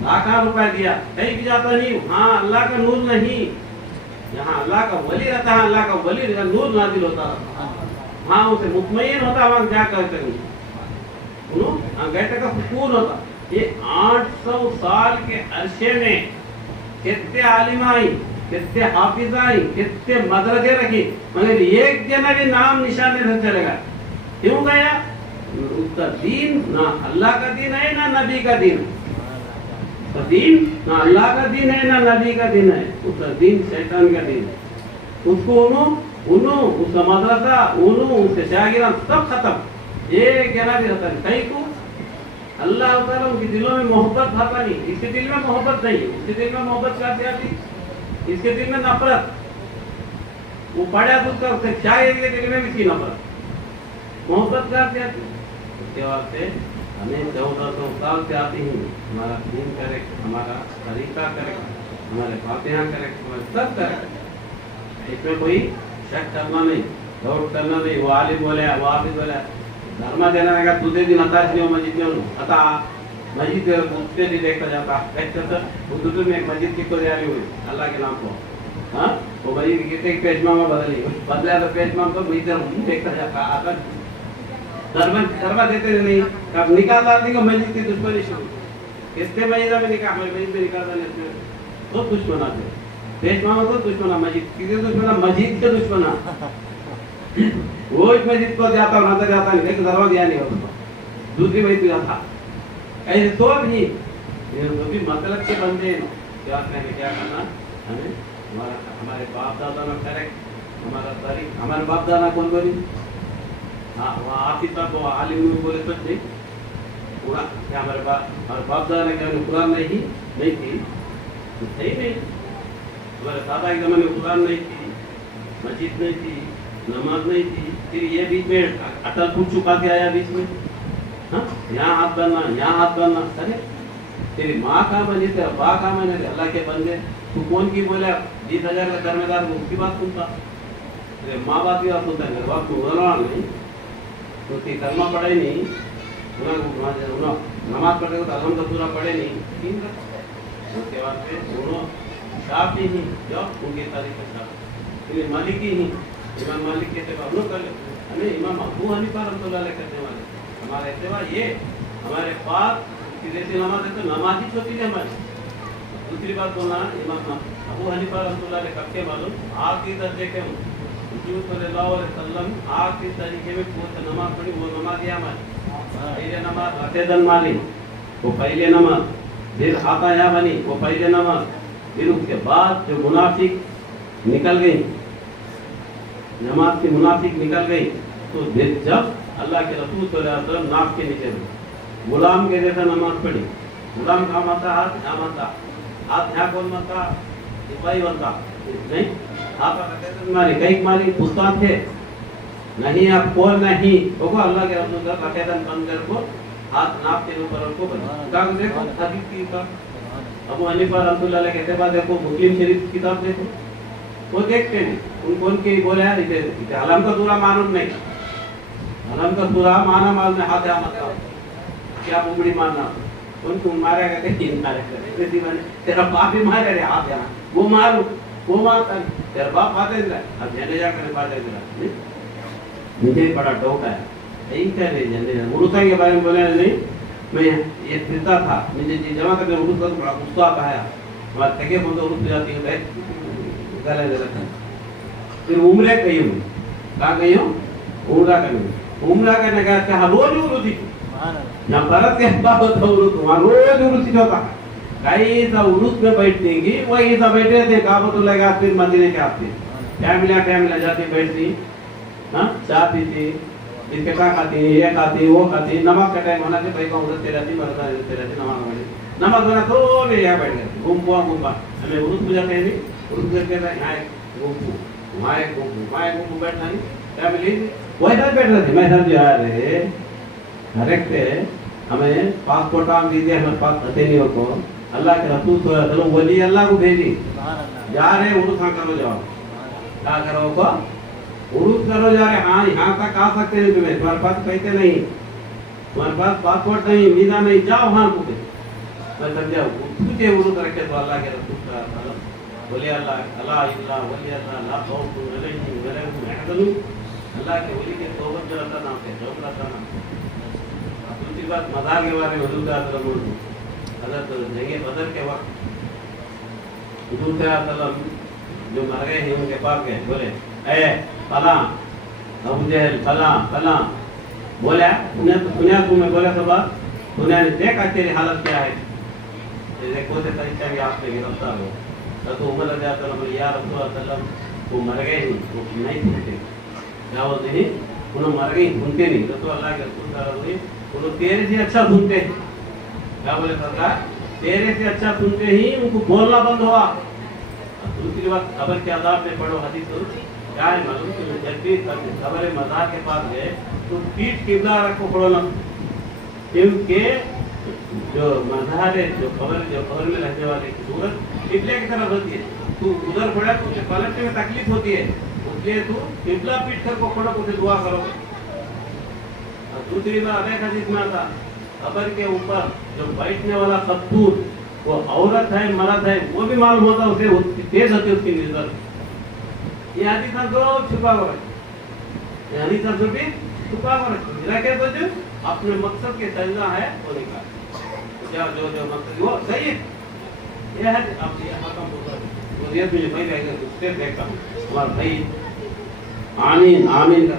लाख रुपए दिया कहीं भी जाता नहीं। हाँ अल्लाह का नूर नहीं, यहाँ अल्लाह का वली रहता है, अल्लाह का वली का नूर नाजिल होता रहता। हाँ उसे मुतमईन होता वहाँ जा कर गए का सुकून होता। ये 800 साल के अरसे में कितने आलिम आई, कितने हाफिज आई, कितने मदरसे रखी, मगर एक जना भी नाम निशान नहीं चलेगा। क्यों गया? उसका दीन ना अल्लाह का दीन है ना नबी का दीन है। उसका दीन ना अल्लाह का दीन है ना नबी का दीन है, उसका दीन शैतान का दीन है। उसको उसका मदरसा उसके शागिर्द सब खत्म, एक जना भी रहता नहीं। कहीं तो अल्लाह ताला उनके दिलों में मोहब्बत भरता नहीं। इसके दिल में मोहब्बत नहीं, इसके दिल में मोहब्बत कैसे आती? इसके दिल में नफरत। वो पढ़ा तो उसका उससे शायद के दिल में भी इसकी नफरत मोहब्बत कैसे आती? उसके वास्ते हमें 1400 साल से आती ही हमारा दीन करे, हमारा तरीका करे, हमारे फातिहा करे, हमारे सब करे, इसमें कोई शक करना नहीं, डाउट करना नहीं। वो आलिम बोले वो हाफिज बोले धर्म देना का तुझे दिन हताश नहीं हो मस्जिद में अता मस्जिद उससे भी देखा जाता है। उर्दू में एक मस्जिद की तो जारी हुई अल्लाह के नाम को, हाँ वो मस्जिद कितने पेशमा में बदला तो पेशमा को देखा जाता। अगर धर्म देते नहीं कब निकाल डालने का मस्जिद की दुश्मनी शुरू किसके मस्जिद में मस्जिद में निकाल डालने तो दुश्मन आते पेशमा तो दुश्मना मस्जिद किसी दुश्मना मस्जिद के दुश्मना रोज मैं जिसको जाता हूँ ना जाता नहीं, लेकिन दरवाजा दिया नहीं होता, दूसरी वही तुझा था ऐसे तो भी भी मतलब के बंदे क्या करेंगे, क्या करना हमें हमारे बाप दादा में करेक्ट हमारा तारीख हमारे बाप दादा कौन बोली हाँ वहाँ आती तक वो आलिम बोले तो नहीं पूरा क्या हमारे बाप दादा ने क्या कुरान नहीं थी तो सही नहीं, हमारे दादा के जमाने में कुरान नहीं थी, मस्जिद नहीं थी, नमाज नहीं थी, फिर ये बीच में अटल पूछ चुका के आया बीच में हाँ यहाँ हाथ करना अरे तेरी माँ का बनी तेरा बा का मैंने अल्लाह के बंदे तू कौन की बोला 20,000 का दरमेदार उसकी बात सुनता, तेरे माँ बाप की बात सुनता है, मेरे बाप को नहीं तो उसकी कलमा पढ़े नहीं, नमाज पढ़े तो अलहम पूरा पढ़े नहीं, उसके बाद फिर दोनों साफ ही जब उनकी तारीफ साफ मालिकी ही इमाम मालिक के तबा हम कर लेते हमें इमाम अबू हनीफा रहमतुल्लाह अलैह करने वाले हमारे इत्तेबा ये हमारे पास की जैसी नमाज है तो नमाज ही छोटी है हमारी। दूसरी बात बोलना इमाम अबू हनीफा रहमतुल्लाह अलैह कब के मालूम आखिरी दर्जे के हुजूर सल्लल्लाहु अलैहि वसल्लम आखिरी तरीके में पूरी नमाज पढ़ी, वो नमाज है हमारी पहले नमाज अतेदन माली वो पहले नमाज, फिर आता या बनी वो पहले नमाज, फिर उसके बाद जो मुनाफिक निकल गई नमाज की मुनाफिक निकल गई तो जब अल्लाह के रसूल सल्लल्लाहु अलैहि वसल्लम नाक के नीचे गुलाम के जैसा नमाज पढ़ी, गुलाम का माता हाथ यहाँ माता हाथ यहाँ कौन माता सिपाही बनता नहीं हाथ मारी कई मारी पुस्तक थे नहीं आप कौन नहीं तो अल्लाह के रसूल का रकेदन बंदर को हाथ नाप के ऊपर उनको बना देखो हदीस की का अबू हनीफा रहमतुल्लाह अलैह कहते बाद देखो मुस्लिम शरीफ की किताब देखो वो देखते नहीं उनको उनके बोले है इसे अलम का सूरा मालूम नहीं, अलम का सूरा माना मालूम हाथ या मत क्या बुमड़ी मारना उनको मारेगा कहीं मारेगा तेरा बाप ही मारे रे हाथ यहाँ वो मारू वो मारता तेरा बाप आते अब जने जाकर बात है मुझे बड़ा डाउट है यही कह रहे जने उर्दू के बारे में बोले नहीं मैं ये फिरता था मुझे जमा करने उर्दू का बड़ा गुस्सा आता है हमारे तके बोलते उर्दू जाती है गले दे रखा फिर उम्रे गई हूँ कहाँ गई हूँ उम्रा करने गया था रोज उर्दू थी यहाँ भारत के बात होता उर्दू वहाँ रोज उर्दू थी होता कई सा उर्दू में बैठती वही सा बैठे थे काबतुल्लाह के आते मदीने के आते फैमिली जाती बैठती हाँ चाय पीती बिस्किटा खाती ये खाती वो खाती नमक का टाइम होना चाहिए पैसा उधर रहती मरता रहती नमक बना तो यहाँ बैठ गए घूमपा हमें उर्दू में जाते हैं उर्दू करके यहाँ घूमपू वहाँ घूमपू बैठना नहीं फैमिली वही साथ बैठ रहे थे मैं समझ अरे करेक्ट है हमें पासपोर्ट आम दीजिए हमारे पास पते नहीं हो तो अल्लाह के रसूल चलो वली अल्लाह को भेजी जा रहे उर्दू खा करो जाओ क्या करो को उर्दू करो जा रहे हाँ यहाँ तक आ सकते हैं तुम्हें तुम्हारे पास पैसे नहीं तुम्हारे पास पासपोर्ट नहीं वीजा नहीं जाओ वहाँ को मैं समझा पूछे उर्दू करके तो अल्लाह के रसूल बोले अल्लाह वली अल्लाह अल्लाह के वली के तौबत जो रहता नाम से जौब रहता नाम। दूसरी बात मज़ार के बारे में हुजूर सल्लल्लाहु अलैहि वसल्लम हज़रत जंगे बदर के वक्त हुजूर सल्लल्लाहु अलैहि वसल्लम जो मर गए हैं उनके पास गए बोले ए फला अबू जहल फला बोला सुना तुम्हें बोला सब सुना देखा तेरी हालत क्या है देखो से तरीका भी आपने गिरफ्तार हो तो उमर रज़ी अल्लाह अन्हु या रसूल सल्लम वो मर गए नहीं सुनते क्या बोलते हैं उन्होंने मर गई सुनते नहीं तो अल्लाह के रसूल उन्होंने तेरे से अच्छा सुनते क्या बोले सरकार तेरे से अच्छा सुनते ही उनको बोलना बंद हुआ। दूसरी बात खबर के आदाब में पढ़ो हदीस क्या है मालूम कि जब भी खबर मज़ार के पास गए तो पीठ किबला रखो पढ़ो ना क्योंकि जो मज़ार है जो खबर में रहने वाले की सूरत किबले की तरफ होती है तू उधर पढ़ा तो उसे पलटने में तकलीफ होती है इसलिए तू किबला पीठ कर को पढ़ो उसे दुआ करो। और दूसरी बात एक हदीस में आता खबर के ऊपर जो बैठने वाला खतूत वो औरत है मर्द है वो भी मालूम होता उसे तेज होती उसकी नजर। ये हदीस दो छुपा हुआ है ये हदीस भी छुपा हुआ है मेरा क्या सोचो अपने मकसद के सजदा है वो निकाल जो जो मकसद वो सही है ये है अब ये खत्म होगा मुझे मुझे भाई रहेगा उससे देखता हूँ हमारा भाई आमीन आमीन का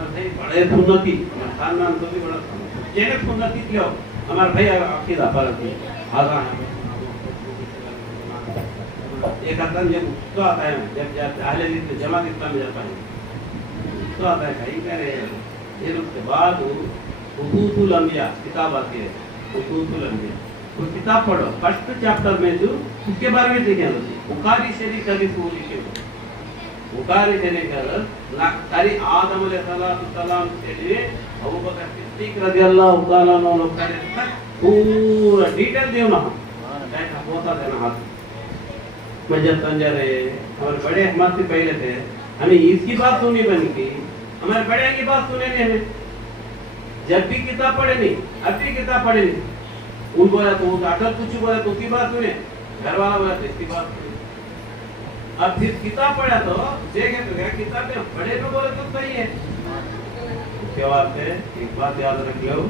भाई बड़े सुन्नती खानदान तो भी बड़ा जेने सुन्नती थे हमारे भाई अकीदा पर आगा है एक आदमी जब तो आता है जब अहले जमात इस्लाम में जाता है तो आता है कहीं कह रहे हैं फिर उसके बाद हुकूकुल अंबिया किताब आती है हुकूकुल अंबिया वो किताब पढ़ो फर्स्ट चैप्टर में जो उसके बारे में देखें बुखारी शरीफ का भी पूरी लिखे बुखारी शरीफ का सारी आदम अलैहिस्सलाम से लिए अबू बकर सिद्दीक रज़ियल्लाहु ताला अन्हु लोग करे पूरा डिटेल दियो ना कैसा होता है ना हाथ में जब समझा रहे हमारे बड़े हमारे से पहले थे हमें इसकी बात सुनी बनी की हमारे बड़े की बात सुने नहीं हमें जब भी किताब पढ़े नहीं अब भी किताब पढ़े नहीं उन बोला तो अटल कुछ बोला तो उसकी बात सुने घर वाला बोला तो इसकी बात सुने अब फिर किताब पढ़ा तो देखे तो क्या किताब में बड़े में बोले तो सही है उसके बाद से एक बात याद रख लो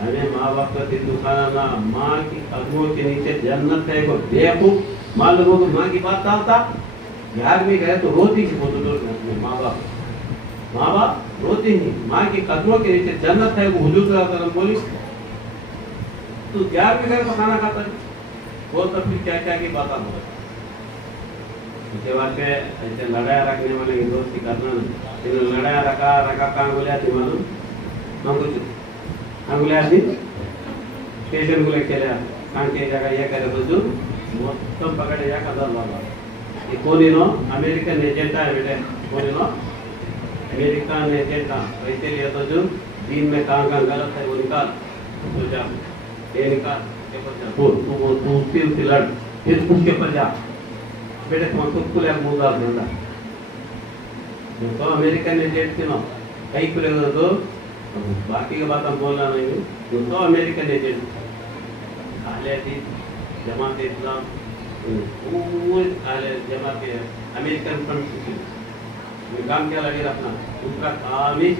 हमें माँ बाप का दिल दुखाना ना माँ की कदमों के नीचे जन्नत है वो बेवकूफ मान लो तो माँ की बात डालता बिहार में गए तो रोती थी वो तो माँ बाप रोती नहीं माँ की कदमों के नीचे जन्नत है वो हुजूर सल्लल्लाहु अलैहि वसल्लम बोली तो बिहार में गए तो खाना खाता है वो तो फिर क्या क्या की बात बोला उसके बाद पे ऐसे लड़ाया रखने वाले दोस्ती करना इन्होंने लड़ाया रखा कहाँ बोले आती मालूम हम कुछ अंगुलिया थी स्टेशन को लेके चले कहाँ के जगह ये करे तो जो మొత్తం పగడయ్యా కదా బాబా ये कौन नो अमेरिकन एजेंट है बेटे कौन नो अमेरिकन एजेंट वैसे लिया तो जो दिन में कहाँ गलत है वो निकाल तो जा ये निकाल के पर जा तू उससे लड़ फिर उसके पर जा बेटे तुम तो ले मुंह डाल देना तो अमेरिकन एजेंट के नो कई करे तो बाकी की बात हम बोलना नहीं तो अमेरिकन एजेंट आले थी जमात इस्लाम वो आले जमात अमेरिकन फ्रंट में काम क्या लगे रखना उसका काम ही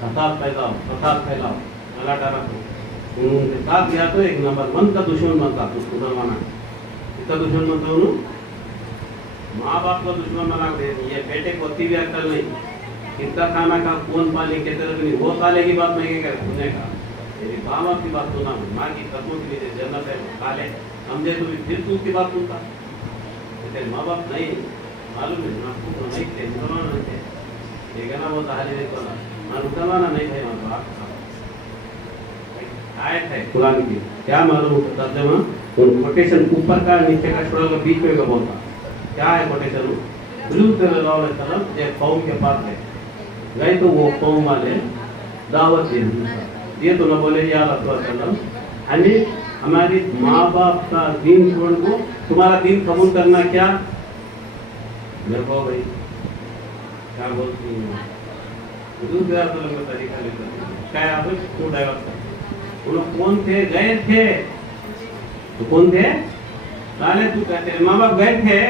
फसाद फैलाओ अल्लाह रखो उनके साथ गया तो एक नंबर 1 का दुश्मन बनता उसको बनवाना इसका दुश्मन बनता हूँ माँ बाप को दुश्मन बना दे ये बेटे को अति भी अक्ल नहीं कितना खाना का कौन पानी के तरह नहीं वो साले की बात नहीं कर सुनने का मेरी माँ बाप की बात सुना माँ की कदमों के लिए जन्नत है काले समझे तो फिर तू उसकी बात सुनता तेरे माँ बाप नहीं मालूम है आपको तो नहीं थे मुसलमान नहीं थे ठीक है ना वो ताली नहीं बोला मैं मुसलमान नहीं थे माँ बाप आयत है कुरान की क्या मालूम तर्जुमा कोटेशन ऊपर का नीचे का छोड़ा का बीच में का बोलता क्या है कोटेशन हुजूर सल्लल्लाहु अलैहि वसल्लम ये कौम के पास है गए तो वो कौम वाले दावत ये तो न बोले या रसूल सल्लम हमें हमारी माँ बाप का दीन छोड़ को तुम्हारा दीन कबूल करना क्या देखो भाई क्या बोलती हूँ हुजूर सल्लल्लाहु अलैहि वसल्लम का तरीका लेकर क्या आप क्यों डाइवर्ट करते वो लोग कौन थे गए थे तो कौन थे साले तू कहते माँ बाप गए थे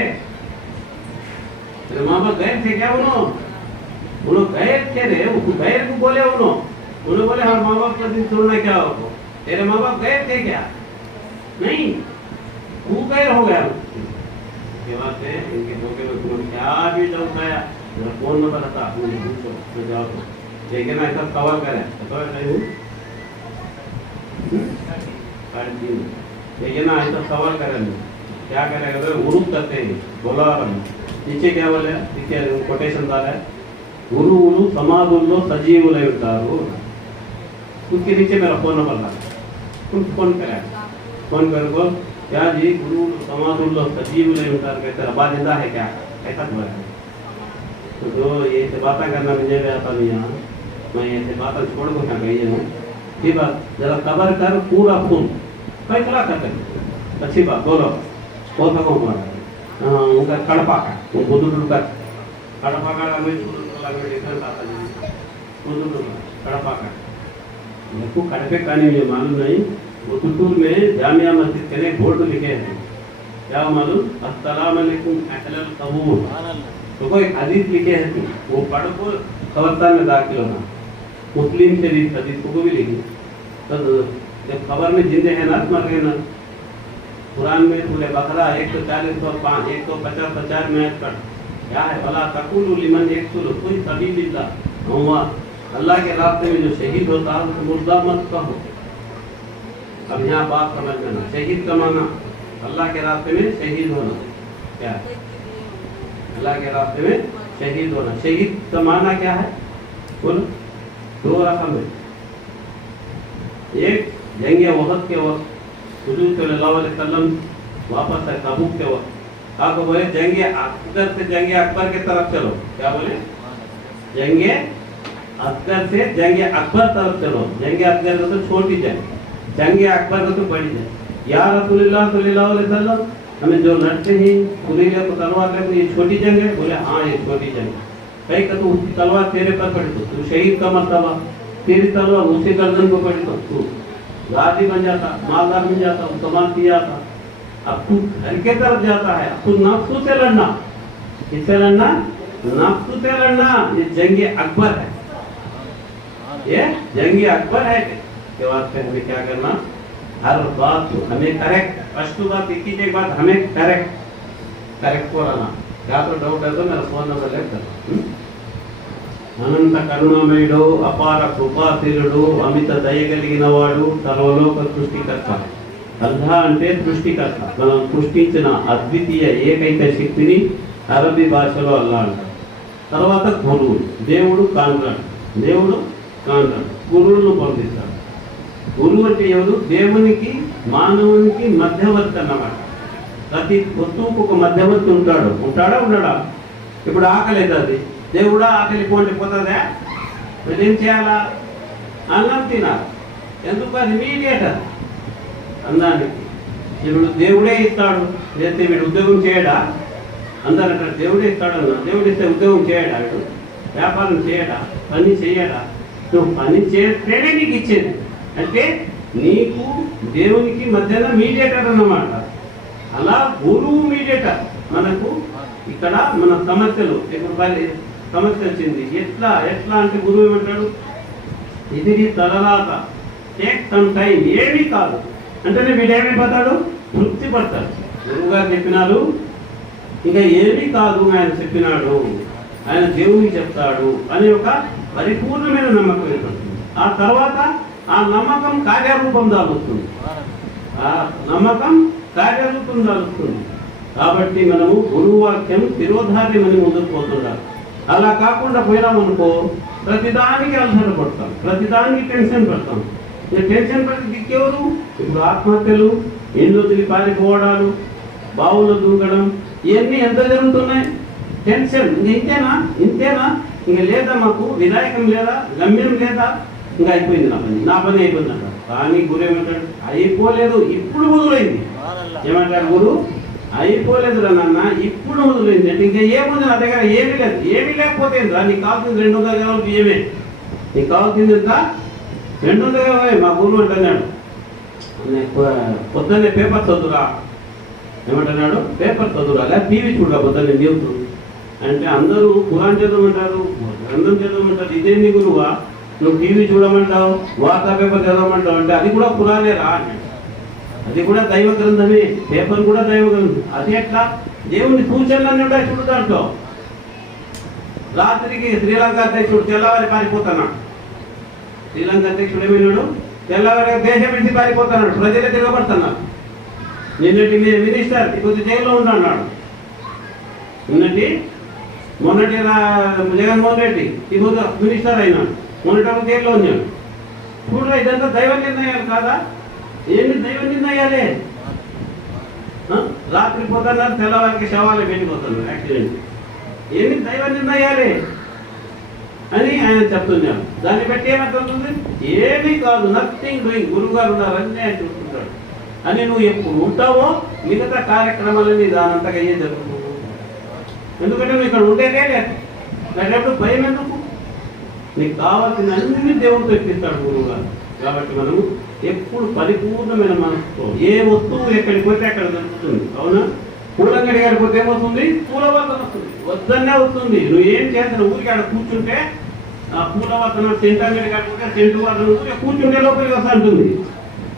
तेरे माँ बाप गए थे क्या उन्होंने गए थे रे वो गए को बोले उन्होंने बोले हाँ माँ बाप का दिन छोड़ना क्या हो तेरे माँ बाप गए थे क्या नहीं तू गए हो गया के बाद से इनके धोखे में तुमने क्या भी डर आया मेरा फोन नंबर था तो जाओ लेकिन ऐसा सवाल करे तो नहीं लेकिन ना ऐसा सवाल करेंगे क्या करेगा तो उरुप करते हैं बोला नीचे क्या बोले नीचे कोटेशन डाला है गुरु गुरु समाधुल्लो सजीवुलై ఉంటారు उसके नीचे मेरा फोन नंबर लगा तुम फोन करें फोन करो क्या जी गुरु समाधुल्लो सजीवुलై ఉంటారు कहते रबा जिंदा है क्या ऐसा बोला तो जो ये से बातें करना मुझे भी आता नहीं यहाँ मैं ये से बातें छोड़ को क्या कही हूँ ये बात जरा कवर कर पूरा खून फैसला करते अच्छी बात बोलो बहुत को मारा उनका कड़पा का वो बुजुर्ग का कड़पा का लगे डिफरेंस आता है बुजुर्ग कड़पा का देखो कड़पे का नहीं मालूम नहीं वो तुतुर में जामिया मस्जिद के लिए बोर्ड लिखे हैं क्या मालूम अस्सलाम वालेकुम अहलल कबूर तो कोई हदीस लिखे हैं वो पढ़ो को कब्रिस्तान में दाखिल होना मुस्लिम शरीफ हदीस को भी लिखी तो जब खबर में जिंदे हैं ना मर गए ना कुरान में सूरह बकरा 140 150 में आयत पढ़ क्या है भला तकुलु लिमन यक्सुलु कोई सबीलिल्लाह अल्लाह के रास्ते में जो शहीद होता है तो मुर्दा मत कहो। अब यहाँ बात समझ लेना, शहीद का माना अल्लाह के रास्ते में शहीद होना क्या है? अल्लाह के रास्ते में शहीद होना, शहीद का माना क्या है? बोलो। दो रकम है, एक जंग वहद के वक्त हुजूर सल्लल्लाहु अलैहि वसल्लम वापस है तबूक के वक्त, आपको बोले जंग असगर से जंग अकबर की तरफ चलो। क्या बोले? जंग असगर से जंग अकबर तरफ चलो। जंग असगर तो छोटी जंग, जंग अकबर को तो बड़ी जंग। या रसूलुल्लाह सल्लल्लाहु अलैहि वसल्लम, हमें जो लड़ते हैं खुलीले को तलवार लेकर, ये छोटी जंग है? बोले हाँ ये छोटी जंग। कहीं का तो उसकी तलवार तेरे पर पड़ी तो तू शहीद का मर्तबा, तेरी तलवार उसी गर्दन को पड़ी तो तू गाजी बन जाता, मालदार बन जाता, कमाल किया था। अब तू घर के तरफ जाता है, अब तू नफ्सों से लड़ना। किससे लड़ना? नफ्सों से लड़ना। ये जंग अकबर है, ये जंग अकबर है के वास्ते हमें क्या करना? हर बात हमें करेक्ट, फर्स्ट बात एक ही बात हमें करेक्ट कराना। क्या तो डाउट है तो मेरा फोन नंबर लेकर అనంత కరుణమయుడు అపార కృపాశీలుడు అమిత దయగలిగిన వాడు సర్వలోక సృష్టికర్త. అల్లా అంటే సృష్టికర్త, మనం సృష్టించిన అద్వితీయ ఏకైక శక్తిని అరబీ భాషలో అల్లా అంటారు. తర్వాత గురువు, దేవుడు కాండ్రాడు, దేవుడు కాండ్రాడు, గురువులను పంపిస్తాడు. గురువు అంటే ఎవరు? దేవునికి మానవునికి మధ్యవర్తి అన్నమాట. ప్రతి వస్తువుకు ఒక మధ్యవర్తి ఉంటాడా ఉండడా? ఇప్పుడు ఆకలి అవుతుంది, దేవుడా ఆకలి పోండి పోతుందా? మరి ఏం చేయాలా? అన్నం తినాలి. ఎందుకు? అది మీడియేటర్ అన్నానికి. ఇప్పుడు దేవుడే ఇస్తాడు, లేకపోతే వీడు ఉద్యోగం చేయడా? అందరూ అంటారు దేవుడే ఇస్తాడు అన్నా. దేవుడు ఇస్తే ఉద్యోగం చేయడా? వీడు వ్యాపారం చేయడా? పని చేయడా? నువ్వు పని చేస్తేనే నీకు ఇచ్చేది. అంటే నీకు దేవునికి మధ్యన మీడియేటర్ అన్నమాట. అలా గురువు మీడియేటర్. మనకు ఇక్కడ మన సమస్యలు, ఇప్పుడు సమస్య వచ్చింది, ఎట్లా అంటే గురువు ఏమంటాడు? ఇది నీ తలరాత, టేక్ సమ్ టైం, ఏమీ కాదు అంటేనే వీడేమైపోతాడు? తృప్తి పడతాడు. గురువు గారు చెప్పినారు, ఇక ఏమీ కాదు ఆయన చెప్పినాడు, ఆయన దేవునికి చెప్తాడు అని ఒక పరిపూర్ణమైన నమ్మకం ఏర్పడుతుంది. ఆ తర్వాత ఆ నమ్మకం కార్యరూపం దాలుస్తుంది, ఆ నమ్మకం కార్యరూపం దాలుస్తుంది. కాబట్టి మనము గురువు వాక్యం శిరోధార్యమని ముందుకు పోతుండాలి. అలా కాకుండా పోయినామనుకో ప్రతిదానికి అలసట పడతాం, ప్రతిదానికి టెన్షన్ పడతాం. ఈ టెన్షన్ పడి దిక్కెవరు? ఇప్పుడు ఆత్మహత్యలు, ఇండ్లు వదిలి పారిపోవడాలు, బావులు దూకడం, ఇవన్నీ ఎంత జరుగుతున్నాయి? టెన్షన్. ఇంతేనా ఇంకా లేదా? మాకు విధాయకం లేదా? గమ్యం లేదా? ఇంకా అయిపోయింది నా పని అయిపోయింది అంటారు. కానీ గురు ఏమంటాడు? అయిపోలేదు, ఇప్పుడు మొదలైంది. ఏమంటారు గురు? అయిపోలేదు రా నాన్న, ఇప్పుడు మొదలైంది. అంటే ఇంకా ఏముంది నా దగ్గర? ఏమీ లేకపోతే నీకు కావాల్సింది 200 గ్రాములు బియ్యమే, నీకు కావాల్సింది ఎంత? 200 గ్రాములే. మా గురువు అంటున్నాడు, పొద్దున్నే పేపర్ చదువురా. ఏమంటున్నాడు? పేపర్ చదువురా, లేదా టీవీ చూడరా పొద్దున్నే న్యూస్. అంటే అందరూ ఖురాన్ చదవమంటారు, గ్రంథం చదవమంటారు. ఇదేంది గురువా నువ్వు టీవీ చూడమంటావు, వార్తా పేపర్ చదవమంటావు? అంటే అది కూడా ఖురానే రా అంటే, అది కూడా దైవ గ్రంథమే, పేపర్ కూడా దైవ గ్రంథం. అది ఎట్లా? దేవుని సూచనలన్నీ కూడా చూడదాంట్లో. రాత్రికి శ్రీలంక అధ్యక్షుడు తెల్లవారి పారిపోతున్నాడు. శ్రీలంక అధ్యక్షుడు ఏమైనాడు? తెల్లవారి దేశం నుంచి పారిపోతున్నాడు, ప్రజలే తిరగబడుతున్నారు. నిన్నటి మినిస్టర్ ఇప్పుడు జైల్లో ఉన్నాడు. మొన్నటి జగన్మోహన్ రెడ్డి ఇప్పుడు మినిస్టర్ అయినాడు, మొన్నటి జైల్లో ఉన్నాడు. చూడరా, ఇదంతా దైవ నిర్ణయాలు కాదా? ఏంటి దైవ నిర్ణయాలే? రాత్రి పోతున్నారు, తెల్లవారికి శవాలు పెట్టిపోతున్నారు యాక్సిడెంట్. ఏమి దైవ నిర్ణయాలే అని ఆయన చెప్తున్నారు. దాన్ని బట్టి ఏమవుతుంది? ఏమీ కాదు, నథింగ్ డూయింగ్. గురువు గారు ఉన్నారని ఆయన చూస్తుంటాడు. అని నువ్వు ఎప్పుడు ఉంటావో మిగతా కార్యక్రమాలని దానంతగా అయ్యే జరుగుతుంది. ఎందుకంటే నువ్వు ఇక్కడ ఉండేదే లేదు. ఎప్పుడు భయం ఎందుకు? నీకు కావాల్సిన అన్ని దేవుడితో ఇప్పిస్తాడు గురువు గారు. కాబట్టి మనము ఎప్పుడు పరిపూర్ణమైన మనసుతో, ఏ వస్తువు ఎక్కడికి పోతే అక్కడ దొరుకుతుంది. అవునా? పూలంగడి గారికి పోతే ఏమవుతుంది? పూల వాసన వస్తుంది, వద్దనే వస్తుంది. నువ్వు ఏం చేస్తావు? ఊరికి అక్కడ కూర్చుంటే ఆ పూల వాసన, సెంటు అంగడి కాకపోతే సెంటు వాసన కూర్చుంటే లోపలికి వస్తా ఉంటుంది.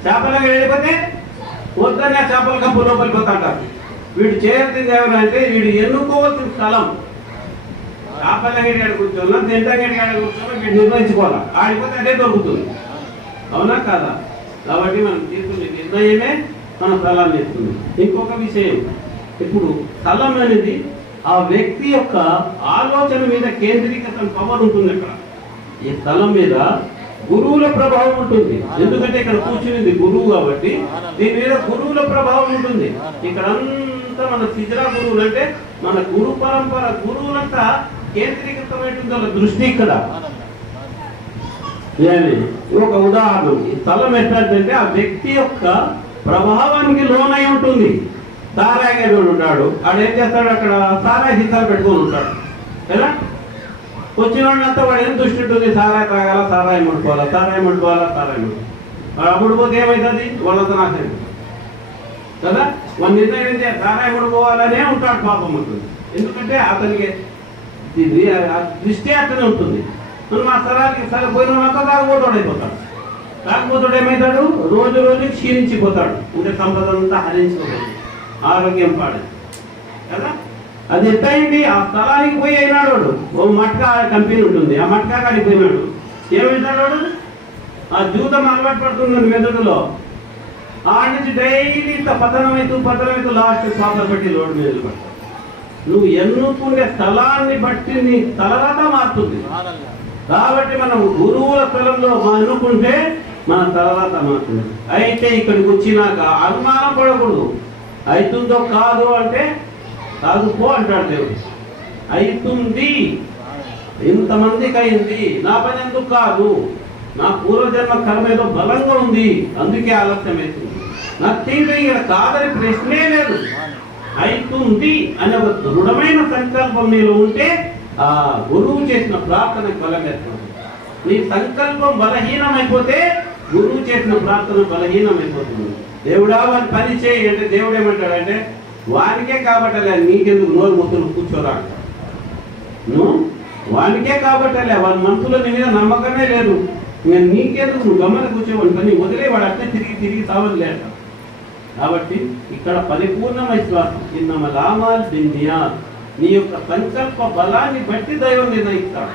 చేపల అంగడి వెళ్ళిపోతే వద్దనే చేపల కప్పు లోపలికి వస్తా అంటారు. వీడు చేయాల్సింది ఏమైనా అంటే వీడు ఎన్నుకోవాల్సిన స్థలం. ఆపల్లగడి కాడ కూర్చోన్నా తింటగడి కాడ కూర్చోన్నా మీరు నిర్ణయించుకోవాలా. ఆడిపోతే అదే దొరుకుతుంది. అవునా కాదా? కాబట్టి మనం తీసుకునే నిర్ణయమే మన స్థలాన్ని ఇస్తుంది. ఇంకొక విషయం, ఇప్పుడు స్థలం అనేది ఆ వ్యక్తి యొక్క ఆలోచన మీద కేంద్రీకృత పవర్ ఉంటుంది. అక్కడ ఈ స్థలం మీద గురువుల ప్రభావం ఉంటుంది. ఎందుకంటే ఇక్కడ కూర్చునింది గురువు కాబట్టి దీని మీద గురువుల ప్రభావం ఉంటుంది. ఇక్కడ అంతా మన శిథిరా గురువులు అంటే మన గురు పరంపర గురువులంతా కేంద్రీకృతమైనటువంటి వాళ్ళ దృష్టి ఇక్కడ. ఒక ఉదాహరణ, ఈ స్థలం ఎట్లాంటిదంటే ఆ వ్యక్తి యొక్క ప్రభావానికి లోనై ఉంటుంది. సారాయి గడు ఉంటాడు, ఆడేం చేస్తాడు, అక్కడ సారాయి సీసాలు పెట్టుకొని ఉంటాడు కదా. వచ్చిన వాళ్ళంతా వాడు ఏం దృష్టి ఉంటుంది, సారాయి తాగాల, సారాయి ముట్టుకోవాలా, సారాయి ముట్టుకోవాలా, సారాయి ముట్టుకోవాలి. అప్పుడు పోతే ఏమవుతుంది, వాళ్ళంతా నాశనం కదా. వాళ్ళ నిర్ణయం ఏంటి, సారాయి ముట్టుకోవాలనే ఉంటాడు, పాపం ఉంటుంది. ఎందుకంటే అతనికి దృష్టి అట్లనే ఉంటుంది. మా స్థలానికి పోయిన వాళ్ళంతా తాగుబోతాడు అయిపోతాడు. తాగుబోతాడు ఏమవుతాడు, రోజు రోజు క్షీణించిపోతాడు. ఉంటే సంపద అంతా హరించిపోతాడు, ఆరోగ్యం పాడు కదా. అది ఎట్టయింది, ఆ స్థలానికి పోయి అయినాడు వాడు. ఓ మట్కా కంపెనీ ఉంటుంది, ఆ మట్కా కాడికి పోయినాడు. ఏమైనాడు వాడు, ఆ జూతం అలవాటు పడుతుంది మెదడులో. ఆడి నుంచి డైలీ పతనమైతూ లాస్ట్ శ్వాస పెట్టి రోడ్డు మీద పడతాడు. నువ్వు ఎన్నుకునే స్థలాన్ని బట్టి నీ తలరాత మారుతుంది. కాబట్టి మనం గురువుల స్థలంలో ఎన్నుకుంటే మన తలరాత మారుతుంది. అయితే ఇక్కడికి వచ్చినాక అనుమానం పడకూడదు. అవుతుందో కాదు అంటే కాదుపో అంటాడు దేవుడు. అవుతుంది, ఇంతమందికి అయింది, నా పని ఎందుకు కాదు, నా పూర్వజన్మ కర్మ ఏదో బలంగా ఉంది, అందుకే ఆలస్యం అవుతుంది. నథింగ్ ఇక్కడ కాదని ప్రశ్నే లేదు. అవుతుంది అనే ఒక దృఢమైన సంకల్పం నీలో ఉంటే ఆ గురువు చేసిన ప్రార్థన బలమేస్తుంది. నీ సంకల్పం బలహీనమైపోతే గురువు చేసిన ప్రార్థన బలహీనమైపోతుంది. దేవుడా వాని పని చేయి అంటే దేవుడు ఏమంటాడంటే, వానికే కాబట్టలే, నీకెందుకు నోరు ముత్తులు కూర్చోరా అంటాడు. నువ్వు వానికే కాబట్టలే, వాని మనసులో నీ మీద నమ్మకమే లేదు, నేను నీకెందుకు, నువ్వు గమ్మని కూర్చోవాని పని వదిలే, వాడు అట్లే తిరిగి తావలే అంట. కాబట్టి ఇక్కడ పరిపూర్ణ విశ్వాసం, ఇన్నమ లామాల్ బిన్యా, నీ యొక్క సంకల్ప బలాన్ని బట్టి దైవం నిర్ణయిస్తాడు.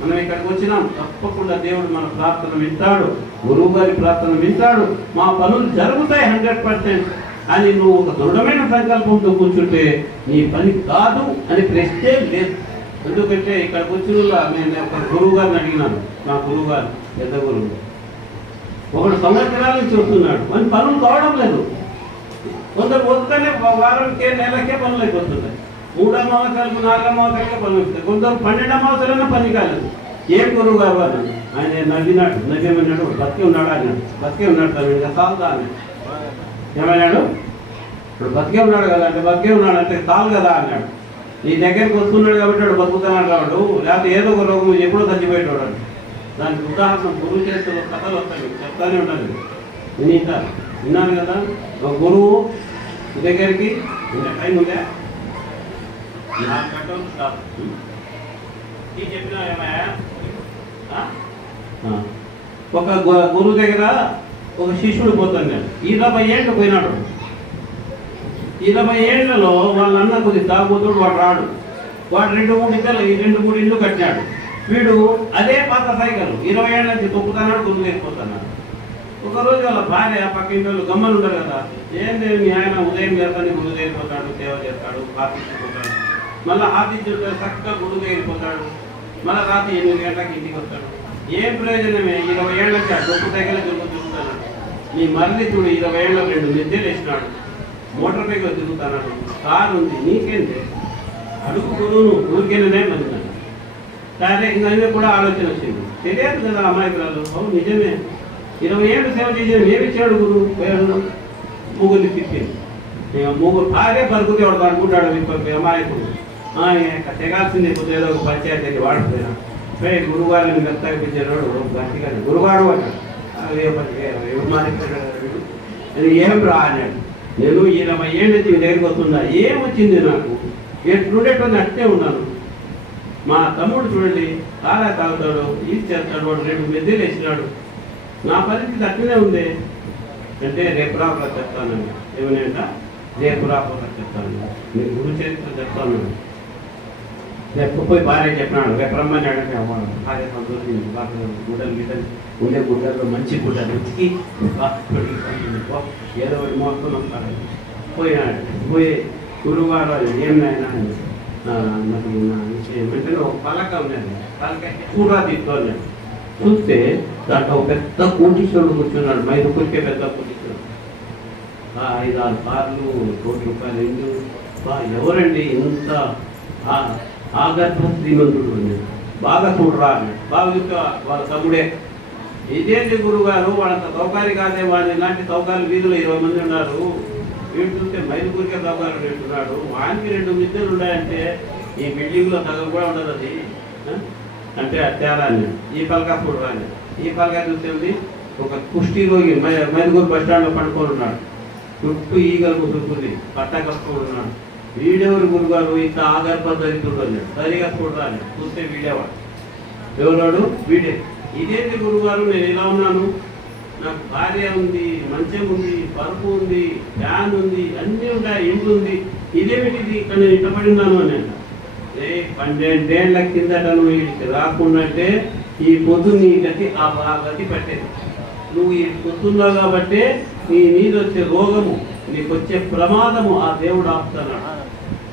మనం ఇక్కడికి వచ్చినాం, తప్పకుండా దేవుడు మన ప్రార్థన వింటాడు, గురువు గారి ప్రార్థన వింటాడు, మా పనులు జరుగుతాయి 100% అని నువ్వు ఒక దృఢమైన సంకల్పంతో కూర్చుంటే నీ పని కాదు అని ప్రశ్నే లేదు. ఎందుకంటే ఇక్కడికి వచ్చిన నేను ఒక గురువు గారిని అడిగినాను, మా గురువు గారు పెద్ద గురువు 1 సంవత్సరాల నుంచి వస్తున్నాడు, మన పనులు కావడం లేదు. కొందరు వద్దనే వారానికే నెలకే పనులు అయిపోతున్నాయి, 3 అమావాస్యలకు 4 అమావాస్యలకే పనులు అవుతాయి, కొందరు 12 అమావాస్యలైనా పని కాలేదు. ఏం గురువు గారు అని ఆయన నవ్వినాడు. నవ్వేమన్నాడు, బతికే ఉన్నాడు అన్నాడు. బతికే ఉన్నాడు తను ఇంకా సాల్దా అన్నాడు. ఏమన్నాడు, ఇప్పుడు బతికే ఉన్నాడు కదా అంటే, బతికే ఉన్నాడు అంటే చాలు కదా అన్నాడు. నీ దగ్గరికి వస్తున్నాడు కాబట్టి వాడు బతుకుతున్నాడు రావడు, లేకపోతే ఏదో ఒక రోగం ఎప్పుడో చచ్చిపోయేటోడు. దానికి ఉదాహరణ గురువు చేతుల్లో కథలు వస్తాయి, చెప్తానే ఉంటాను. విన్నాను కదా, ఒక గురువు దగ్గరికి ఇంకా టైం ఉందా, చెప్పినా ఏమయ్యా, ఒక గురువు దగ్గర ఒక శిష్యుడు పోతాను నేను. 20 ఏళ్ళు పోయినాడు. 20 ఏళ్లలో వాళ్ళ అన్న కొద్ది తాగుబోతుడు, వాడు రాడు. వాడు 2-3 ఇళ్ళు కట్టినాడు. వీడు అదే పాత సైకిల్ 20 ఏళ్ళ నుంచి తొక్కుతున్నాడు, గురువు వెళ్ళిపోతున్నాడు. ఒకరోజు వాళ్ళ భార్య పక్కింటి వాళ్ళు గమ్మలు ఉంటారు కదా, ఏంటి మీ ఆయన ఉదయం చేస్తాను గురువు వెళ్ళిపోతాడు, సేవ చేస్తాడు, ఆఫీస్కి పోతాడు, మళ్ళీ ఆఫీస్ చక్కగా గురువు వెళ్ళిపోతాడు, మళ్ళీ రాత్రి 8 గంటలకు ఇంటికి వస్తాడు. ఏం ప్రయోజనమే, 20 ఏళ్ళ నుంచి ఆ డొక్కు సైకిల్ తిరుగుతున్నాడు. నీ మళ్ళీ చూడు 20 ఏళ్ళ 2 నిద్రలు వేసినాడు, మోటార్ బైక్లో తిరుగుతున్నాడు, కారు ఉంది, నీకేంటి అడుగు గురువును, ఊరికేనే మంది. సరే ఇంకా కూడా ఆలోచన వచ్చింది, తెలియదు కదా అమాయకురాలు. అవును నిజమే, 20 ఏళ్ళు సేవ చేసాడు, ఏమిచ్చాడు గురువు, ముగ్గురిని తిప్పింది. ఇక ముగ్గురు భార్య బతుకుతే వాడు అనుకుంటాడు అమాయకుడు, తెగాల్సింది కొద్దిగా ఏదో ఒక పంచాయతీ వాడిపోయినా గురువు గారిని మెత్తగిపించాడు గట్టిగా గురుగాడు అంటాడు. ఏం రా అన్నాడు. నేను 20 ఏళ్ళ నుంచి మీ దగ్గరికి వస్తున్నా, ఏం వచ్చింది నాకు, ఎట్లుండేటువంటి అట్టే ఉన్నాను. మా తమ్ముడు చూడండి తారా తాగుతాడు, ఈజ్ చేస్తాడు, వాడు 2 మెద్దీలు వేసినాడు, నా పరిస్థితి అట్లనే ఉంది అంటే రేపు రాకుండా చెప్తానండి. ఏమనంట, రేపు రాకుండా చెప్తాను, మీరు గురు చరిత్ర చెప్తాను. పోయి భార్య చెప్పినాడు, రేపు రమ్మన్నాడు. భార్య సంతోషించి గుడ్డలు గిడ్డలు ఉండే గుడ్డల్లో మంచి గుడ్డలు ఉతికి ఏదో ఒకటి మోసుకొని వస్తాడు. పోయినాడు. పోయి గురువారు ఏం నాయనా మరి నా విషయం వెంటనే ఒక పలక ఉన్నది. పలక కూడా తీసుకోవాలి. చూస్తే దాంట్లో ఒక పెద్ద కోటీశ్వరుడు కూర్చున్నాడు. మైదుకూరికే పెద్ద కోటీశ్వరుడు. 5-6 కార్లు, ₹1,00,000 ఇండ్లు. ఎవరండి ఇంత ఆగర్భ శ్రీమంతుడు అన్నాడు. బాగా చూడరా అన్నాడు. బాగా చూస్తే వాళ్ళ తమ్ముడే. ఇదేంటి గురుగారు, వాళ్ళంత సౌకర్యం కాదే, వాళ్ళు ఇలాంటి సౌకర్యాలు వీధిలో 20 మంది ఉన్నారు, వీడు చూస్తే మైదుకూరికే సౌకర్యం పెట్టున్నాడు, వానికి 2 మిద్దెలు ఉన్నాయంటే ఈ బిల్డింగ్లో సగం కూడా ఉండదు అది అంటే తేడా అన్నాడు. ఈ పలక చూడరా అన్నాడు. ఈ పలక చూస్తే ఒక కుష్టి రోగి మైదుకూరు బస్ స్టాండ్లో పడుకొని ఉన్నాడు. చుట్టూ ఈగలు ముసుగుతుంది, పట్ట కప్పుకొని ఉన్నాడు. వీడెవరు గురుగారు, ఇంత ఆగర్భ దరిద్రుడు అన్నాడు. సరిగా చూడరా అన్నాడు. చూస్తే వీడేవాడు. ఎవరాడు? వీడే. ఇదేంటి గురుగారు, నేను ఇలా ఉన్నాను, నాకు భార్య ఉంది, మంచం ఉంది, పరుపు ఉంది, ఫ్యాన్ ఉంది, అన్నీ ఉంటాయి, ఇంట్లో ఉంది, ఇదేమిటిది ఇక్కడ నేను ఇష్టపడి ఉన్నాను అని. 12 ఏళ్ల కిందట నువ్వు వీడికి రాకుండాంటే ఈ పొద్దు నీ గతి ఆ గతి పట్టేది. నువ్వు ఈ పొద్దున్నావు కాబట్టే నీ మీద వచ్చే రోగము, నీకు వచ్చే ప్రమాదము ఆ దేవుడు ఆపుతున్నాడు.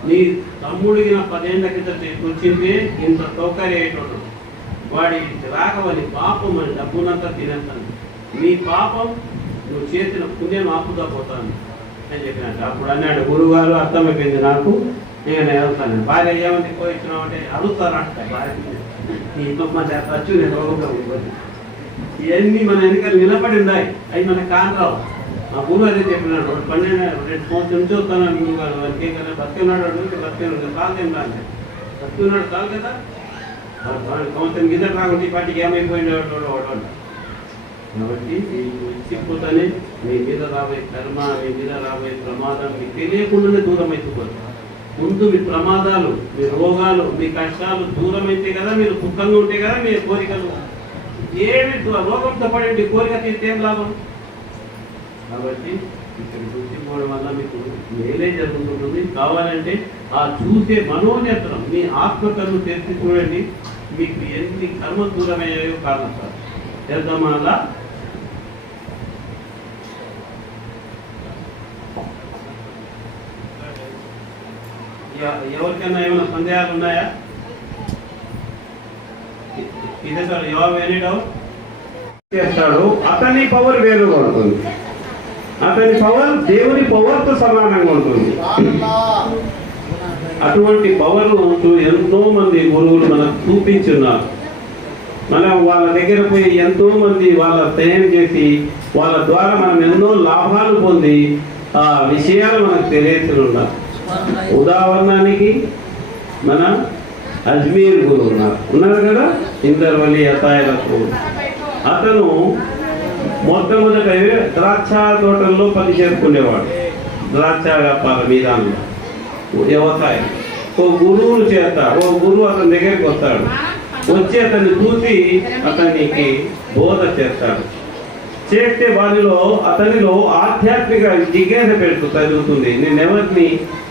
నీ తమ్ముడికి 10 ఏళ్ల కింద వచ్చింది ఇంత సౌకర్యం అయ్యేటోడు, వాడి రాకవని పాపం అని డబ్బునంతా తినేస్తాను, నీ పాపం నువ్వు చేసిన పుణ్యం ఆపుదా పోతాను అని చెప్పినట్టు. అప్పుడు అన్నాడు, గురుగారు అర్థమైపోయింది నాకు, ఇక నేను వెళ్తాను. భార్య ఏమని పోయిచ్చినావు అంటే అడుగుతారంట. భార్య ఇంట్లో మన ఖర్చు నేను రోగంగా ఉంటుంది. ఇవన్నీ మన ఎన్నికలు నిలబడి ఉన్నాయి, అవి మనకు కానరావు. మా గురువు అదే చెప్పినాడు. 12 సంవత్సరం నుంచి వస్తాను గురుగారు, అంతే కదా, బతికున్నాడు బతికున్నాడు కాలేం కాదు, బతికున్నాడు కాదు కదా, సంవత్సరం గిద్ద రాకుంటే పాటికి ఏమైపోయినాడు వాడు. కాబట్టి వచ్చిపోతానే మీ మీద రాబోయే కర్మ, మీ మీద రాబోయే ప్రమాదం మీకు తెలియకుండానే దూరం అయిపోతుంది. ముందు మీ ప్రమాదాలు, మీ రోగాలు, మీ కష్టాలు దూరం అయితే కదా మీరు సుఖంగా ఉంటే కదా మీ కోరికలు. ఏమి రోగంతో పడండి, కోరిక తీస్తే ఏం లాభం? కాబట్టి ఇక్కడ చూసిపోవడం వల్ల మీకు మేలే జరుగుతుంటుంది. కావాలంటే ఆ చూసే మనోనేత్రం, మీ ఆత్మకర్మ తెరిచి చూడండి, మీకు ఎన్ని కర్మ దూరమయ్యాయో కారణం. చేద్దామా అలా? ఎవరికైనా ఏమైనా సందేహాలు ఉన్నాయా? ఇదే సార్ చేస్తాడు, అతని పవర్ వేరుగా ఉంటుంది. అతని పవర్ దేవుని పవర్తో సమానంగా ఉంటుంది. అటువంటి పవర్ ఎంతో మంది గురువులు మనకు చూపించున్నారు. మనం వాళ్ళ దగ్గర పోయి ఎంతో మంది వాళ్ళ తయారు చేసి వాళ్ళ ద్వారా మనం ఎన్నో లాభాలు పొంది ఆ విషయాలు మనకు తెలియజేస్తున్నారు. ఉదాహరణకి మన అజ్మీర్ గురువు ఉన్నారు కదా, ఇందర్వల్లి అతాయలకు. అతను మొట్టమొదట ద్రాక్ష తోటల్లో పని చేసుకునేవాడు. ద్రాక్ష వ్యాపార విధానంలో వ్యవసాయం. ఓ గురువును చేస్తాడు. ఓ గురువు అతని దగ్గరికి వస్తాడు. వచ్చి అతన్ని చూసి అతనికి బోధ చేస్తాడు. చేస్తే అతనిలో ఆధ్యాత్మిక జిజ్ఞాస పెరుగుతుంది. నేను ఎవరిని,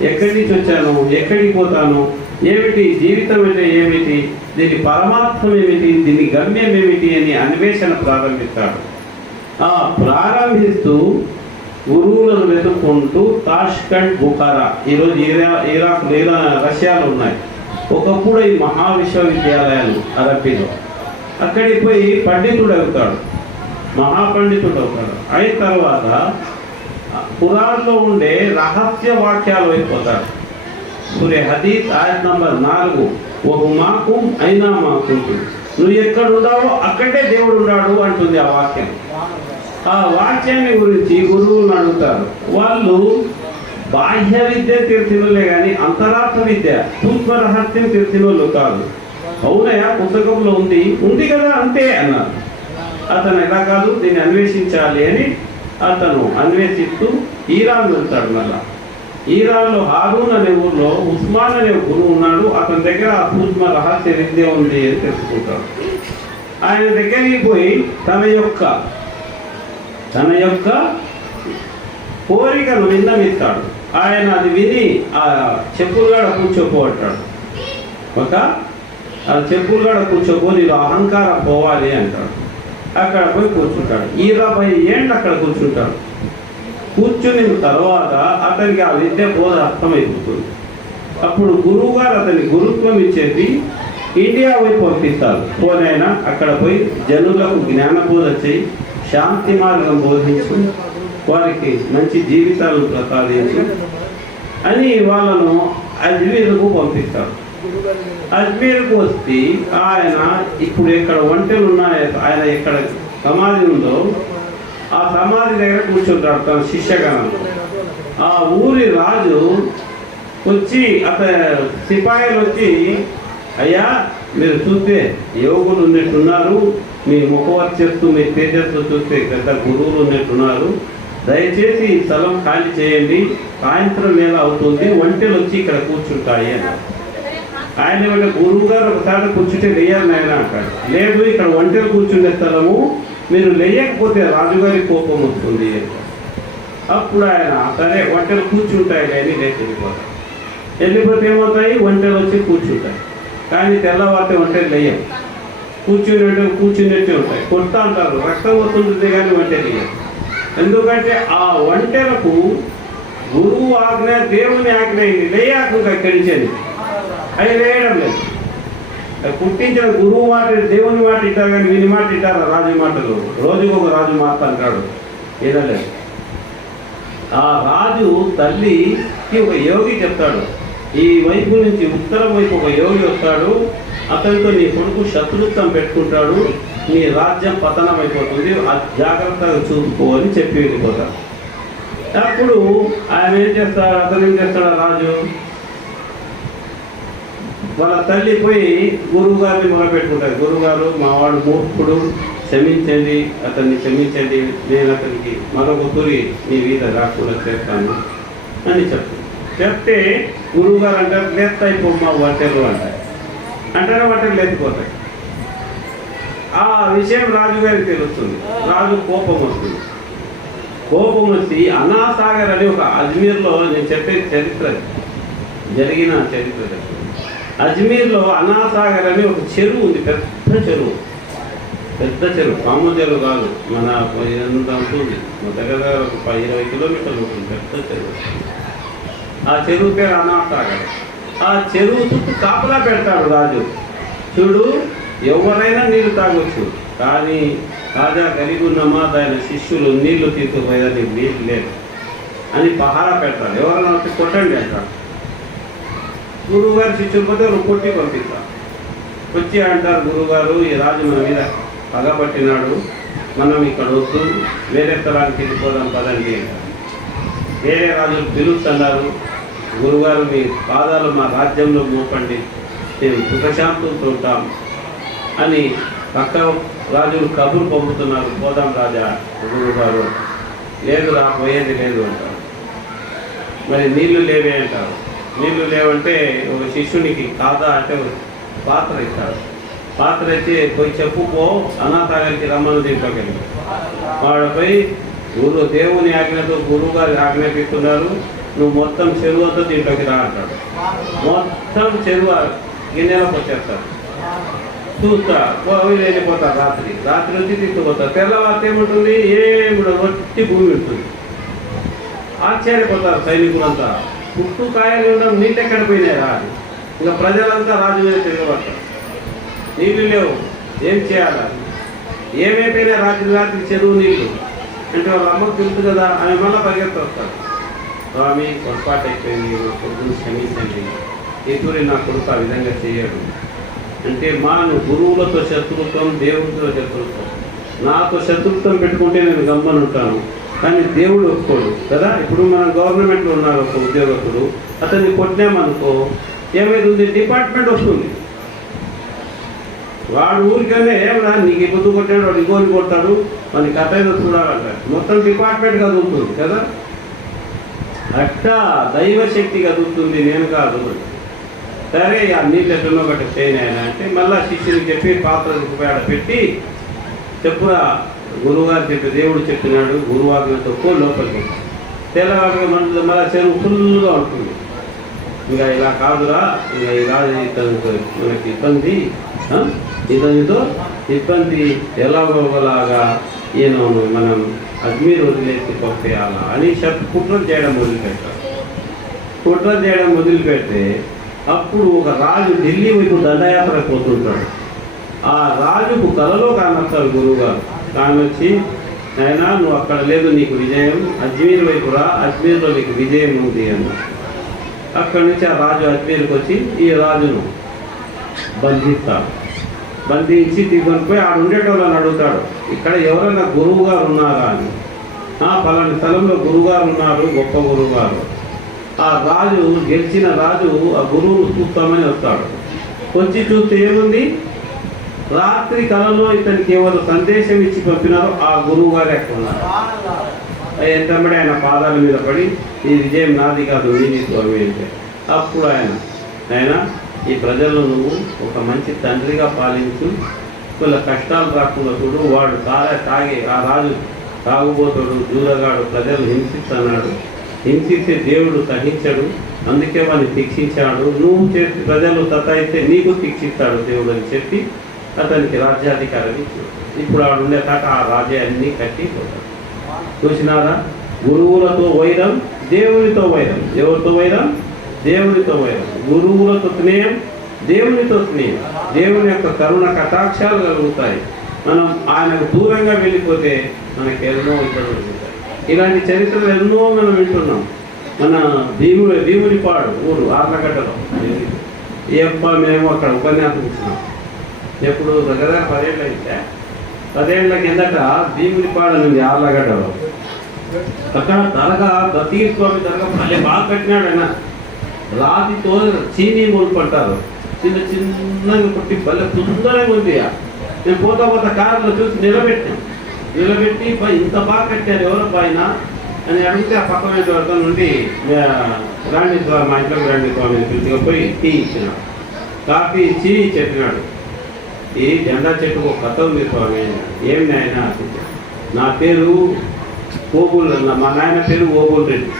ఎక్కడి నుంచి వచ్చాను, ఎక్కడికి పోతాను, ఏమిటి జీవితం అంటే ఏమిటి, దీని పరమార్థం ఏమిటి, దీని గమ్యం ఏమిటి అని అన్వేషణ ప్రారంభిస్తాడు. ఆ ప్రారంభిస్తూ గురువులను వెతుక్కుంటూ తాష్కండ్, బుఖారా, ఈరోజు ఇరాక్, రష్యాలో ఉన్నాయి. ఒకప్పుడు ఈ మహా విశ్వవిద్యాలయాలు అరబ్బీలో. అక్కడికి పోయి పండితుడు అవుతాడు, మహాపండితుడు అవుతాడు. అయిన తర్వాత ఖురాన్లో ఉండే రహస్య వాక్యాలు అయిపోతాడు. సూరే హదీస్ ఆయత్ నంబర్ 4, వహుమాకుం అయినా మాకుంటుంది, నువ్వు ఎక్కడున్నావో అక్కడే దేవుడు ఉన్నాడు అంటుంది ఆ వాక్యం. ఆ వాక్యాన్ని గురించి గురువులను అడుగుతారు. వాళ్ళు బాహ్య విద్య తెలిసినోళ్ళే కానీ అంతరార్థ విద్య, సూక్ష్మ రహస్యం తెలిసినోళ్ళు కాదు. అవునయా, పుస్తకంలో ఉంది కదా అంతే అన్నారు. అతను ఎలా కాదు, దీన్ని అన్వేషించాలి అని అతను అన్వేషిస్తూ ఈరాన్ వెళ్తాడు. మళ్ళా ఈరాన్లో హారూన్ అనే ఊర్లో ఉస్మాన్ అనే గురువు ఉన్నాడు. అతని దగ్గర ఆ సూక్ష్మ రహస్య విద్య ఉంది అని తెలుసుకుంటాడు. ఆయన దగ్గరికి పోయి తన యొక్క కోరికను విన్నవిస్తాడు. ఆయన అది విని ఆ చెప్పులుగా కూర్చోపోతాడు. ఒక చెప్పులు కూడా కూర్చోబోని నీలో అహంకారం పోవాలి అంటాడు. అక్కడ పోయి కూర్చుంటాడు. 20 ఏళ్ళు అక్కడ కూర్చుంటాడు. కూర్చున్న తర్వాత అతనికి ఆ విద్య బోధ అర్థమైపోతుంది. అప్పుడు గురువు గారు అతనికి గురుత్వం ఇచ్చేది ఇండియా వైపు పంపిస్తారు. పోనైనా అక్కడ పోయి జనులకు జ్ఞానబోధ చేయి, శాంతి మార్గం బోధించు, వారికి మంచి జీవితాలను ప్రసాదించు అని వాళ్ళను అజ్మీర్కు పంపిస్తారు. అజ్మీర్కు వస్తే ఆయన ఇప్పుడు ఎక్కడ ఒంటెలు ఉన్నాయో, ఆయన ఎక్కడ సమాధి ఉందో ఆ సమాధి దగ్గర కూర్చుంటాడు తన శిష్యగణం. ఆ ఊరి రాజు వచ్చి సిపాయిలు వచ్చి, అయ్యా మీరు చూస్తే యోగులు ఉన్నట్టున్నారు, మీ ముఖవర్చస్సు మీ తేజస్సు చూస్తే పెద్ద గురువులు ఉన్నట్టున్నారు, దయచేసి ఈ స్థలం ఖాళీ చేయండి, సాయంత్రం వేళ అవుతుంది, ఒంటెలు వచ్చి ఇక్కడ కూర్చుంటాయి అన్నారు. ఆయన ఏమంటే గురువు గారు ఒకసారి కూర్చుంటే లేయాలి నాయన అంటాడు. లేదు, ఇక్కడ ఒంటెలు కూర్చుండే స్థలము, మీరు లేయకపోతే రాజుగారి కోపం వస్తుంది అంటాడు. అప్పుడు ఆయన సరే ఒంటెలు కూర్చుంటాయి అని లేచి వెళ్ళిపోతాడు. వెళ్ళిపోతే ఏమవుతాయి, ఒంటెలు వచ్చి కూర్చుంటాయి. కానీ తెల్లవారితే ఒంటెలు లేయం, కూర్చున్నట్టే ఉంటాయి. కొడతా అంటారు, రక్తం వస్తుంటుంది కానీ ఒంటెలు లేయం. ఎందుకంటే ఆ ఒంటెలకు గురువు ఆజ్ఞ దేవుని ఆజ్ఞ అయింది, లేయాకు కడిచేది, అవి లేయడం లేదు. పుట్టించిన గురువు మాట దేవుని మాట ఇట్టారు కానీ వీని మాట ఇట్టారు రాజు మాటలు. రోజుకు ఒక రాజు మాట అంటాడు, ఏదలేదు. ఆ రాజు తల్లికి ఒక యోగి చెప్తాడు, ఈ వైపు నుంచి ఉత్తరం వైపు ఒక యోగి వస్తాడు, అతనితో నీ కొడుకు శత్రుత్వం పెట్టుకుంటాడు, నీ రాజ్యం పతనం అయిపోతుంది, జాగ్రత్తగా చూసుకో అని చెప్పి వెళ్ళిపోతాడు. అప్పుడు ఆయన ఏం చేస్తాడు, అతను ఏం చేస్తాడు, రాజు వాళ్ళ తల్లి పోయి గురువు గారిని మొదలుపెట్టుకుంటారు. గురువుగారు మావాడు మూర్ఖుడు, క్షమించండి, అతన్ని క్షమించండి, నేను అతనికి మరొక తూరి నీ వీధ రాకుండా చేస్తాను అని చెప్తే గురువు గారు అంటారు, లేస్తాయిపోమ్మా వట్టెలు అంటారు. అంటారా వట్టెలు లేకపోతాయి. ఆ విషయం రాజుగారికి తెలుస్తుంది. రాజు కోపం వస్తుంది. కోపం వచ్చి అనాసాగర్ అని ఒక అజ్మీర్లో, నేను చెప్పే చరిత్ర జరిగిన చరిత్ర, అజ్మీర్లో అనాసాగర్ అని ఒక చెరువు ఉంది, పెద్ద చెరువు, మామూలు చెరువు కాదు, మన ఎంత ఉంటుంది, దగ్గర ఒక 20 కిలోమీటర్లు ఉంటుంది, పెద్ద చెరువు. ఆ చెరువు పేరు అనాసాగర్. ఆ చెరువు చుట్టూ కాపలా పెడతాడు రాజు. చూడు, ఎవరైనా నీళ్లు తాగొచ్చు, కానీ రాజా కలిగి ఉన్నమా ఆయన శిష్యులు నీళ్లు తీసుకుపోయేదానికి నీళ్ళు లేదు అని పహారా పెడతాడు. ఎవరైనా వచ్చి కొట్టండి అంటాడు. గురువు గారు శిష్యులు పోతే కొట్టి పంపిస్తారు. వచ్చి అంటారు, గురువుగారు ఈ రాజు మన మీద పగబట్టినాడు, మనం ఇక్కడ వద్దు, వేరే స్థలానికి వెళ్ళిపోదాం పదండి. వేరే రాజులు పిలుస్తున్నారు, గురువుగారు మీ పాదాలు మా రాజ్యంలో మోపండి, మేము సుఖశాంతులతో ఉంటాం అని పక్క రాజులు కబురు పంపుతున్నారు. పోదాం రాజా. గురువుగారు లేదు, రా పోయేది లేదు అంటారు. మరి నీళ్లు లేవే అంటారు. నీళ్లు లేవంటే ఒక శిష్యునికి కాదా అంటే పాత్ర ఇస్తాడు. పాత్ర ఇచ్చి పోయి చెప్పుకో అనాథాగారికి రమ్మను దీంట్లోకి వెళ్ళి, వాడిపై దేవుని ఆజ్ఞతో గురువు గారి ఆజ్ఞాపిస్తున్నారు, నువ్వు మొత్తం చెరువు అంతా దీంట్లోకి రా అంటాడు. మొత్తం చెరువు గిన్నెలకు వచ్చేస్తాడు. చూస్తా వెళ్ళిపోతారు. రాత్రి వచ్చి తీసుకుపోతారు. తెల్లవారితే ఏముంటుంది, ఏమిడు వట్టి భూమి ఉంటుంది. ఆశ్చర్యపోతారు సైనికులంతా. పుట్టు కాయలు ఉండడం, నీళ్ళు ఎక్కడ పోయినాయి రాదు. ఇంకా ప్రజలంతా రాజు మీద తిరగబడతారు. నీళ్ళు లేవు, ఏం చేయాలి, ఏమైపోయినా రాత్రి చెరువు నీళ్ళు అంటే వాళ్ళ అమ్మకు తెలుసు కదా, ఆమె మళ్ళీ పరిగెత్తి వస్తారు. స్వామి పొరపాటు అయిపోయింది, కొడుకుని క్షమించండి, ఈ తూరి నా కొడుకు ఆ విధంగా చేయడు అంటే, నువ్వు గురువులతో శత్రుత్వం, దేవుడితో శత్రుత్వం. నాతో శత్రుత్వం పెట్టుకుంటే నేను గమ్మనుంటాను, కానీ దేవుడు ఒప్పుకోడు కదా. ఇప్పుడు మన గవర్నమెంట్లో ఉన్నారు ఒక ఉద్యోగస్తుడు, అతన్ని కొట్టినామనుకో ఏమైతుంది, డిపార్ట్మెంట్ వస్తుంది. వాడు ఊరికనే ఏమన్నా నీకు ఇప్పుడు కొట్టాడు, వాడు ఇంకోని కొడతాడు, మన కథ ఏదో చూడాలంటాడు. మొత్తం డిపార్ట్మెంట్ కదులుతుంది కదా. అట్టా దైవశక్తి కదులుతుంది, నేను కాదు. సరే ఆ నీళ్ళు ఎట్లనో ఒకటి చేయనాయన అంటే మళ్ళీ శిష్యునికి చెప్పి పాత్ర ఆడ పెట్టి చెప్పురా, గురువుగారు చెప్పి దేవుడు చెప్పినాడు, గురువాజ్ఞతో లోపలికి తెల్లవారుగా మళ్ళీ చెరువు ఫుల్గా ఉంటుంది. ఇంకా ఇలా కాదురా, ఇంకా ఇలా మనకి ఇబ్బంది, ఇతనితో ఇబ్బంది ఎలాగోలాగా ఈయనను మనం అజ్మీర్ వదిలేసి పంపేయాలా అని కుట్ర చేయడం మొదలుపెట్టారు. కుట్ర చేయడం మొదలుపెడితే అప్పుడు ఒక రాజు ఢిల్లీ వైపు దండయాత్ర పోతుంటాడు. ఆ రాజుకు కలలో కానొస్తాడు గురువుగారు. కానొచ్చి, అయినా నువ్వు అక్కడ లేదు, నీకు విజయం అజ్మీర్ వైపు రా, అజ్మీర్లో నీకు విజయం ఉంది అన్న. అక్కడి నుంచి ఆ రాజు అజ్మీర్కి వచ్చి ఈ రాజును బంధిస్తాడు. బంధించి తీసుకొని పోయి ఆడు ఉండేటోళ్ళని అడుగుతాడు, ఇక్కడ ఎవరైనా గురువు గారు ఉన్నారా అని. పలాని స్థలంలో గురువుగారు ఉన్నారు, గొప్ప గురువుగారు. ఆ రాజు, గెలిచిన రాజు ఆ గురువును చూస్తామని వస్తాడు. వచ్చి చూస్తే ఏముంది, రాత్రి కలలో ఇతనికి ఎవరు సందేశం ఇచ్చి పంపినారో ఆ గురువు గారు ఎక్కడ ఉన్నారు. ఎంతమంది ఆయన పాదాల మీద పడి, ఈ విజయం నాది కాదు నీది స్వామి అంటే, అప్పుడు ఆయన ఈ ప్రజలను నువ్వు ఒక మంచి తండ్రిగా పాలించు, వీళ్ళ కష్టాలు రాకుండా చూడు. వాడు తాగి ఆ రాజు తాగుబోతాడు, జూదగాడు, ప్రజలు హింసిస్తున్నాడు, హింసిస్తే దేవుడు సహించాడు, అందుకే వాడిని శిక్షించాడు. నువ్వు చేసి ప్రజలు సతాయిస్తే నీకు శిక్షిస్తాడు దేవుడు అని చెప్పి అతనికి రాజ్యాధికారం ఇచ్చాడు. ఇప్పుడు ఆడు ఉండే తాట ఆ రాజ్యాన్ని కట్టిపోతాడు. చూసినారా, గురువులతో వైరం, దేవునితో వైరం. ఎవరితో వైరం? దేవునితో వైరం. గురువులతో స్నేహం, దేవునితో స్నేహం. దేవుని యొక్క కరుణ కటాక్షాలు కలుగుతాయి. మనం ఆయనకు దూరంగా వెళ్ళిపోతే మనకి ఎన్నో ఇబ్బందులు ఉంటాయి. ఇలాంటి చరిత్రలు ఎన్నో మనం వింటున్నాం. మన భీమునిపాడు ఊరు ఆర్లగడ్డలో మేము అక్కడ ఉపన్యాసం ఇచ్చినాం. ఎప్పుడు దగ్గర 10 ఏళ్ళు అయితే, 10 ఏళ్ల కిందట భీమునిపాడు నుండి ఆర్లగడ్డలో అక్కడ దర్గా, దత్తగిరి స్వామి దర్గా మళ్ళీ బాగా కట్టినాడు. ఆయన రాతితో చీనీ ములుపు అంటారు, చిన్న చిన్నగా పుట్టి భలే సుందరంగా ఉంది. నేను పోతా కారులో చూసి నిలబెట్టి ఇంత బాగా కట్టారు ఎవరు పైన అని అడిగితే, ఆ పక్కన వద్ద నుండి రాండి స్వామి, మా ఇంట్లోకి రాండి స్వామిని పిలుచుకపోయి టీ ఇచ్చినాడు, కాఫీ ఇచ్చి చెప్పినాడు, ఈ జెండా చెట్టుకు ఒక కథ ఉంది స్వామి. ఏమి నాయన, నా పేరు ఓబుల్, మా నాయన పేరు ఓబుల్ రెడ్డి,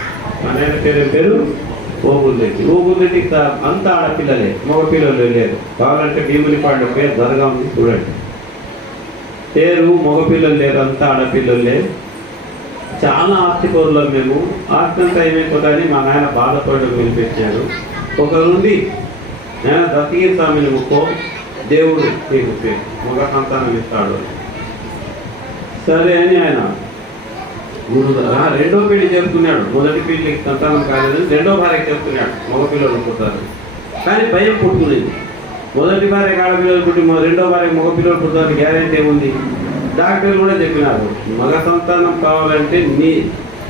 మా నాయన పేరు ఓబుల్ రెడ్డి. ఓబుల్ రెడ్డి అంతా ఆడపిల్లలే, మగ పిల్లలు లేదు. కావాలంటే భీమునిపాడు పేరు దర్గా ఉంది చూడండి. పేరు మగపిల్లలు లేరు, అంతా ఆడపిల్లలు లేదు. చాలా ఆస్తి పౌరులం మేము. ఆస్తి అంతా ఏమైపోతాయని మా నాయన బాధపడడం వినిపించాడు. ఒకరు నుండి నేను దత్తగిరి స్వామిని ముక్కో, దేవుడు నీకు మగ సంతానం ఇస్తాడు. సరే అని ఆయన రెండో పెళ్లి చెప్తున్నాడు. మొదటి పెళ్లికి సంతానం కాలేదు, రెండో భార్యకి చెప్తున్నాడు మగపిల్లలు పుట్టారు. కానీ భయం పుట్టుకునేది. మొదటి భార్య ఆడపిల్లలు పుట్టి రెండో భార్య మగపిల్లలు పుట్టాలని గ్యారెంటీ ఏముంది? డాక్టర్లు కూడా చెప్పినారు, మగ సంతానం కావాలంటే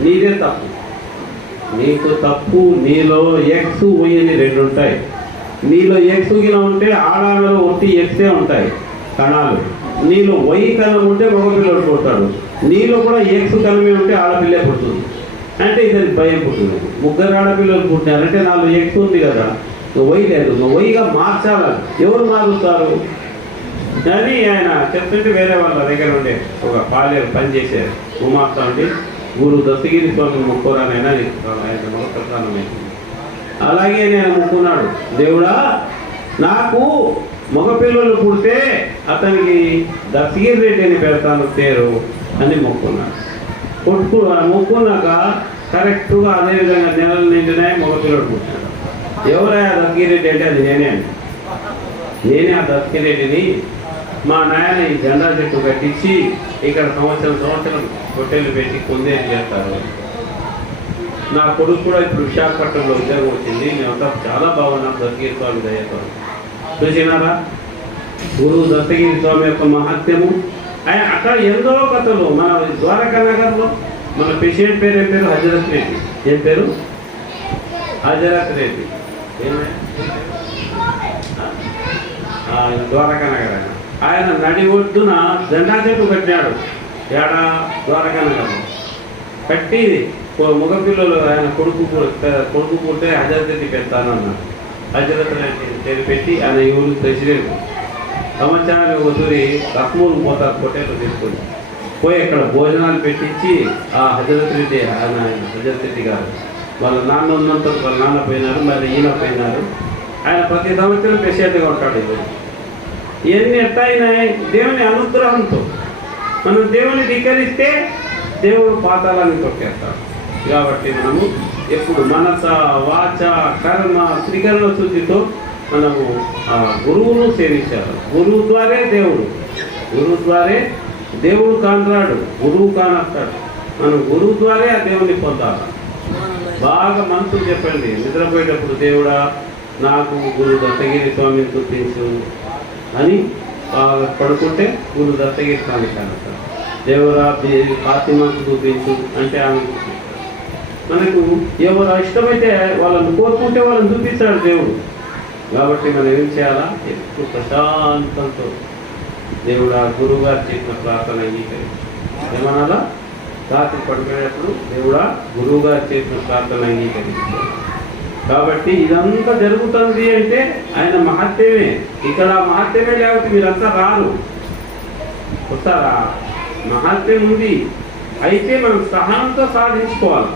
నీదే తప్పు, నీకు తప్పు. నీలో ఎక్స్ వై అని 2 ఉంటాయి. నీలో ఎక్స్ గిన ఉంటే ఆడలో ఒట్టి ఎక్సే ఉంటాయి కణాలు. నీలో వై కణం ఉంటే మగపిల్లడు పుడతాడు. నీలో కూడా ఎక్స్ కణమే ఉంటే ఆడపిల్లే పుడుతుంది. అంటే ఇతనికి భయం పుట్టింది. 3 ఆడపిల్లలు పుట్టినారంటే నాలో ఎక్స్ ఉంది కదా, వై లేదు, వైగా మార్చాలని. ఎవరు మారుస్తారు అని ఆయన చెప్తుంటే వేరే వాళ్ళ దగ్గర ఉండే ఒక పాలేరు పనిచేశారు కుమార్తె ఉండి, గురు దత్తగిరి స్వామి మొక్కోరానైనా ఆయన మగప్రధానమైంది. అలాగే నేను మొక్కున్నాడు, దేవుడా నాకు మగపిల్లలు పుడితే అతనికి దత్తగిరి రెడ్డి అని పెడతాను పేరు అని మొక్కున్నాడు. మొక్కున్నాక కరెక్ట్గా అదేవిధంగా నెలలు నిండినాయి, మగపిల్లడు పుట్టినాడు. ఎవరైనా దత్తగిరి రెడ్డి అంటే అది నేనే ఆ దత్తగిరి రెడ్డిని. మా నాయన ఈ జెండా చెట్టు కట్టించి ఇక్కడ సంవత్సరం హోటళ్ళు పెట్టి కొందేరు చేస్తారు. నా కొడుకు కూడా ఇప్పుడు విశాఖపట్నంలో ఉద్యోగం వచ్చింది. మేమంతా చాలా బాగున్నాం దత్తగిరి స్వామి దయతో. చూసినారా గురువు దత్తగిరి స్వామి యొక్క మహత్యము. ఆయన అక్కడ ఎన్నో కథలు. మన ద్వారకా నగర్లో మన పేషెంట్ పేరు ఏం పేరు? హజరత్ రెడ్డి. ఏం పేరు? హజరత్ రెడ్డి. ఆయన ద్వారకా నగర్. ఆయన నడి ఒడ్డున జెండా చెట్టు కట్టాడు. ఏడా? ద్వారకా నగర్లో కట్టి మగపిల్లలు ఆయన కొడుకు పుడితే హజరత్ రెడ్డి పెడతానన్నాడు. హజరత్ రెడ్డి పేరు పెట్టి ఆయన ఊరికి ప్రెసిడెంట్. సంవత్సరానికి ఒకసారి రత్మూలు పోతారు హోటల్లో తీసుకొని పోయి అక్కడ భోజనాలు పెట్టించి ఆ హజరత్ రెడ్డి ఆయన హజరత్ రెడ్డి గారు వాళ్ళ నాన్న ఉన్నంత వాళ్ళ నాన్న పోయినారు, మళ్ళీ ఈయన పోయినారు. ఆయన ప్రతి సంవత్సరం ప్రెసిడెంట్గా ఉంటాడు. ఇవన్నీ ఎట్లా అయినాయి? దేవుని అనుగ్రహంతో. మనం దేవుని ధిక్కరిస్తే దేవుడు పాతాళాన్ని తొక్కేస్తాడు. కాబట్టి మనము ఎప్పుడు మనస, వాచ, కర్మ, త్రికరణ శుద్ధితో మనము గురువును సేవించాలి. గురువు ద్వారే దేవుడు, గురువు ద్వారే దేవుడు కానరాడు, గురువు కానస్తాడు. మనం గురువు ద్వారే ఆ దేవుని పొందాలి. బాగా మనసులు చెప్పండి, నిద్రపోయేటప్పుడు దేవుడా నాకు గురు దత్తగిరి స్వామిని చూపించు అని బాగా పడుకుంటే గురు దత్తగిరి స్వామి కానస్తాడు. దేవుడా ఫాతిమాకు చూపించు అంటే ఆమె చూపిస్తాడు. మనకు ఎవరు ఇష్టమైతే వాళ్ళని కోరుకుంటే వాళ్ళని చూపిస్తాడు దేవుడు. కాబట్టి మనం ఏం చేయాలా? ఎప్పుడు ప్రశాంతంతో దేవుడు ఆ గురువు గారు చేసిన ప్రార్థన అంగీకరించు. ఏమనాలా? రాత్రి పడుకునేటప్పుడు దేవుడా గురువు గారు చేసిన ప్రార్థన అంగీకరించు. కాబట్టి ఇదంతా జరుగుతుంది అంటే ఆయన మహత్యమే. ఇక్కడ మహత్యమే లేకపోతే మీరంతా రారు. వస్తారా? మహత్యం ఉంది. అయితే మనం సహనంతో సాధించుకోవాలి.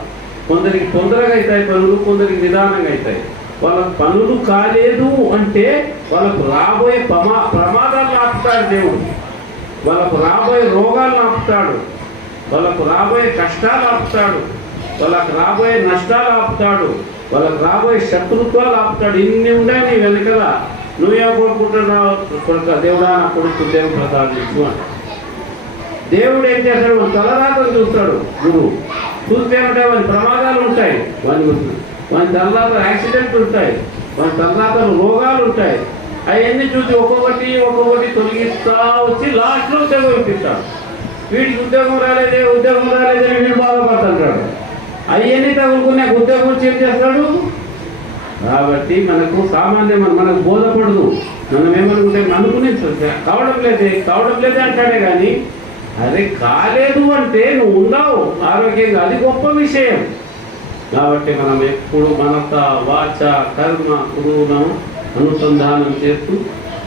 కొందరికి తొందరగా అవుతాయి పనులు, కొందరికి నిదానంగా అవుతాయి. వాళ్ళకు పనులు కాలేదు అంటే వాళ్ళకు రాబోయే ప్రమాదాలను ఆపుతాడు దేవుడు. వాళ్ళకు రాబోయే రోగాలను ఆపుతాడు. వాళ్ళకు రాబోయే కష్టాలు ఆపుతాడు. వాళ్ళకు రాబోయే నష్టాలు ఆపుతాడు. వాళ్ళకు రాబోయే శత్రుత్వాలు ఆపుతాడు. ఇన్ని ఉన్నాయి నీ వెనకల. నువ్వే కోరుకుంటున్నావు కొడుక, దేవుడా నా కొడుకు దేవుడు ప్రసాదించు అని. దేవుడు ఏం చేస్తాడు? మన తలరాతను చూస్తాడు గురువు. చూస్తే ఉంటే వాని ప్రమాదాలు ఉంటాయి, వాని తలరాత యాక్సిడెంట్ ఉంటాయి, వాని తలరాతలు రోగాలు ఉంటాయి. అవన్నీ చూసి ఒక్కొక్కటి తొలగిస్తా వచ్చి లాస్ట్లో ఉద్యోగం ఇప్పిస్తాడు. వీడికి ఉద్యోగం రాలేదే వీడు బాధపడుతుంటాడు. అవన్నీ తగులుకునే ఉద్యోగం వచ్చి ఏం చేస్తాడు? కాబట్టి మనకు సామాన్యం మనకు బోధపడదు. మనం ఏమనుకుంటే అనుకునే కావడం లేదే అంటాడే కానీ అరే కాలేదు అంటే నువ్వు ఉన్నావు ఆరోగ్యంగా, అది గొప్ప విషయం. కాబట్టి మనం ఎప్పుడు మనస, వాచ, కర్మ, గురువును అనుసంధానం చేస్తూ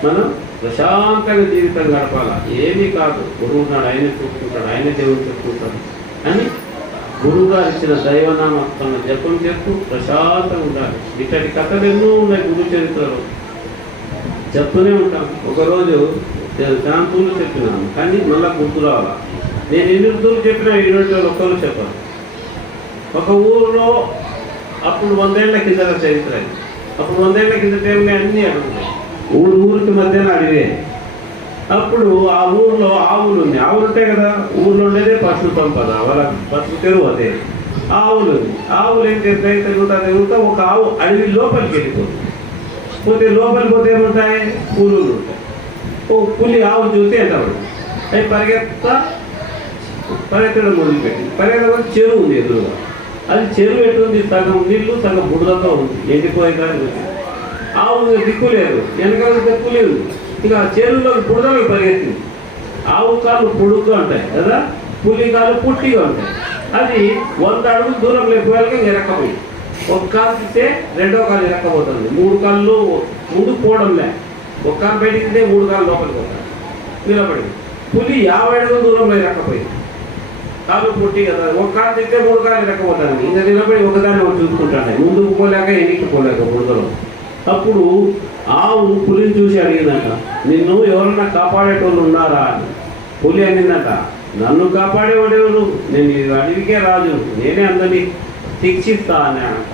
మనం ప్రశాంతంగా జీవితం గడపాలి. ఏమీ కాదు, గురువు నాడు ఆయన చూసుకుంటాడు, ఆయన దేవుడు చెప్పుకుంటాడు అని గురువు గారు ఇచ్చిన దైవనామస్మరణ జపం చేస్తూ ప్రశాంతంగా ఉండాలి. ఇట్లాంటి కథలు ఎన్నో ఉన్నాయి గురు చరిత్రలో, చెప్తూనే ఉంటాం. ఒకరోజు శాంతులు చెప్పినాను కానీ మళ్ళీ గుర్తు రావాలా. నేను ఎన్ని ఋతువులు చెప్పినా 20 ఒక్కరు చెప్పాను. ఒక ఊరిలో అప్పుడు 100 ఏళ్ల కింద చరిత్ర. అప్పుడు 100 ఏళ్ల కింద టైంలో అన్నీ అడుగుతాయి. ఊరికి మధ్యన అడివే. అప్పుడు ఆ ఊరిలో ఆవులు ఉన్నాయి. ఆవులు ఉంటాయి కదా, ఊళ్ళో ఉండేదే పశు సంపద, వాళ్ళ పశు తెరువు అదే. ఆవులు ఉంది. ఆవులు ఏం చేస్తాయి? తిరుగుతా ఒక ఆవు అడవి లోపలికి వెళ్ళిపోతుంది. లోపలికి పోతే ఏముంటాయి? పులులు ఉంటాయి. ఓ పులి ఆవు చూసి ఎంత అవి పరిగెత్తడం మొదలుపెట్టి పరిగెత్తడం చెరువు ఉంది ఎదురుగా. అది చెరువు ఎటుంది? సగం నీళ్ళు సగం బుడదతో ఉంది, ఎండిపోయే కానీ. ఆవు దిక్కు లేదు, వెనకాల దిక్కు లేదు. ఇక చెరువులో బుడదలకు పరిగెత్తింది. ఆవు కాళ్ళు పొడుగ్గా ఉంటాయి కదా, పులి కాళ్ళు పుట్టిగా ఉంటాయి. అది 100 అడుగులు దూరం లేకపోయాక ఇరక్కపోయి ఒక కాలు తీస్తే రెండో కాలు ఇరక్కపోతుంది. 3 కాళ్ళు ముందుకు పోవడం లే. ఒక కాలు బయటికి తీస్తే 3 కాళ్ళు లోపలికి పోతాయి. నిలబడి పులి 50 అడుగులు దూరంలో ఇరక్కపోయింది. కాళ్ళు పుట్టి కదా, ఒక కాలు తింటే 3 కాళ్ళు ఇరక్కపోతాను. ఇంకా నిలబడి ఒకదాన్ని ఒకటి చూసుకుంటాను, ముందుకు పోలేక ఎన్నికి పోలేక బుడదలో. అప్పుడు ఆవు పులిని చూసి అడిగిందట, నిన్ను ఎవరన్నా కాపాడేటోళ్ళు ఉన్నారా అని. పులి అనిందట, నన్ను కాపాడేవాడేవాడు, నేను అడవికే రాజు, నేనే అందరినీ శిక్షిస్తా అని అంట.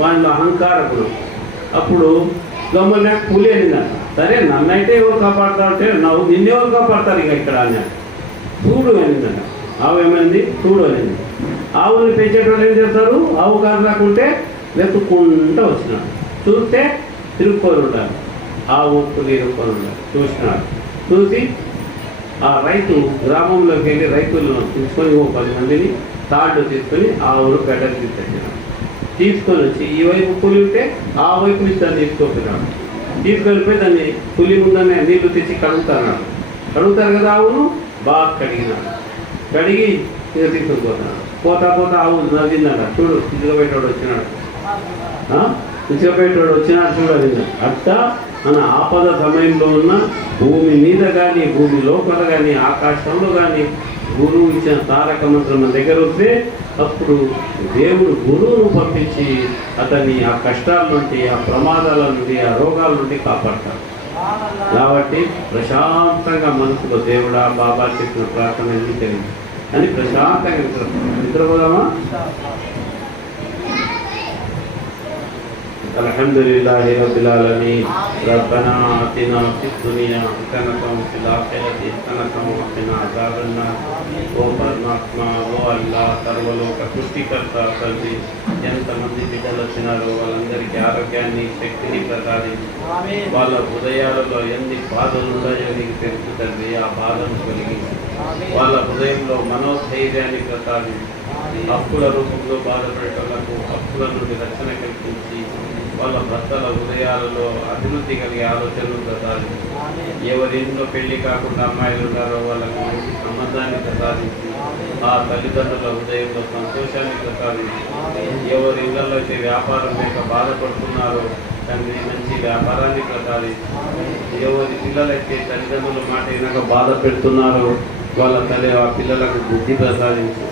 వాళ్ళు అహంకారకుడు. అప్పుడు గమ్మల్ని పులి అనిందట, సరే నన్నైతే ఎవరు కాపాడుతా అంటే నిన్నెవరు కాపాడతారు ఇక ఇక్కడ అన్నాడు. చూడు అనిందట. ఆవు ఏమైంది? చూడు అనింది. ఆవుని పెంచేటోళ్ళు ఏం చేస్తారు? ఆవు కారు రాకుంటే వెతుక్కుంటూ వచ్చినాడు. చూస్తే తిరుక్కొని ఉంటారు. ఆవు పులి ఇరుక్కొని ఉంటారు. చూసినాడు. చూసి ఆ రైతు గ్రామంలోకి వెళ్ళి రైతులను తీసుకొని 10 మందిని తాళ్ళు తీసుకొని ఆ ఊరు గడ్డకు తీసుకొచ్చినాడు. తీసుకొని వచ్చి ఈ వైపు పులి ఉంటే ఆ వైపు నుంచి దాన్ని తీసుకొచ్చినాడు. తీసుకెళ్ళిపోయి దాన్ని పులి ముందనే నీళ్లు తెచ్చి కడుగుతున్నాడు. కడుగుతారు కదా, ఆవును బాగా కడిగినాడు. కడిగి ఇక తీసుకుపోతున్నాడు. పోతా ఆవు నవ్విందట, చూడు ఇసుకపోయేటోడు వచ్చినాడు, ఇసుకపోయేటోడు వచ్చినాడు చూడాలి. అట్లా మన ఆపద సమయంలో ఉన్న భూమి మీద కానీ, భూమి లోపల కానీ, ఆకాశంలో కానీ గురువు ఇచ్చిన తారక మంత్రం మన దగ్గర ఉంటే అప్పుడు దేవుడు గురువును పంపించి అతన్ని ఆ కష్టాల నుండి, ఆ ప్రమాదాల నుండి, ఆ రోగాల నుండి కాపాడతాడు. కాబట్టి ప్రశాంతంగా మనసులో దేవుడా బాబా చెప్పిన ప్రార్థన ఎందుకు తెలియదు అని ప్రశాంతంగా నిద్రపోదామా? అల్హమ్దులిల్లాహి రబ్బిల్ ఆలమీన్. రబ్బనా ఆతినా ఫిద్ దునియా హసనతం ఫిల్ ఆఖిరతి హసనతం వఖినా అజాబన్నార్. ఓ పరమాత్మ, ఓ అల్లాహ్, సర్వలోక సృష్టికర్త తండ్రి, ఎంతమంది బిడ్డలు వచ్చినారో వాళ్ళందరికీ ఆరోగ్యాన్ని, శక్తిని ప్రసాదించి, వాళ్ళ హృదయాలలో ఎన్ని బాధలు ఉన్నాయో నీకు తెలుసు తండ్రి. ఆ బాధను కలిగించి వాళ్ళ హృదయంలో మనోధైర్యాన్ని ప్రసాదించి, అప్పుల రూపంలో బాధపడేటోళ్లకు అప్పుల నుండి రక్షణ కల్పించి, వాళ్ళ భర్తల హృదయాలలో అభివృద్ధి కలిగే ఆలోచనలు ప్రసాదించి, ఎవరి ఇంట్లో పెళ్లి కాకుండా అమ్మాయిలు ఉన్నారో వాళ్ళకు మంచి సంబంధాన్ని ప్రసాదించి, ఆ తల్లిదండ్రుల హృదయంలో సంతోషాన్ని ప్రసాదించి, ఎవరి ఇళ్లలో అయితే వ్యాపారం లేక బాధపడుతున్నారో తండ్రి మంచి వ్యాపారాన్ని ప్రసాదించి, ఎవరి పిల్లలైతే తల్లిదండ్రుల మాట వినక బాధ పెడుతున్నారో వాళ్ళ తల్లి ఆ పిల్లలకు బుద్ధి ప్రసాదించి,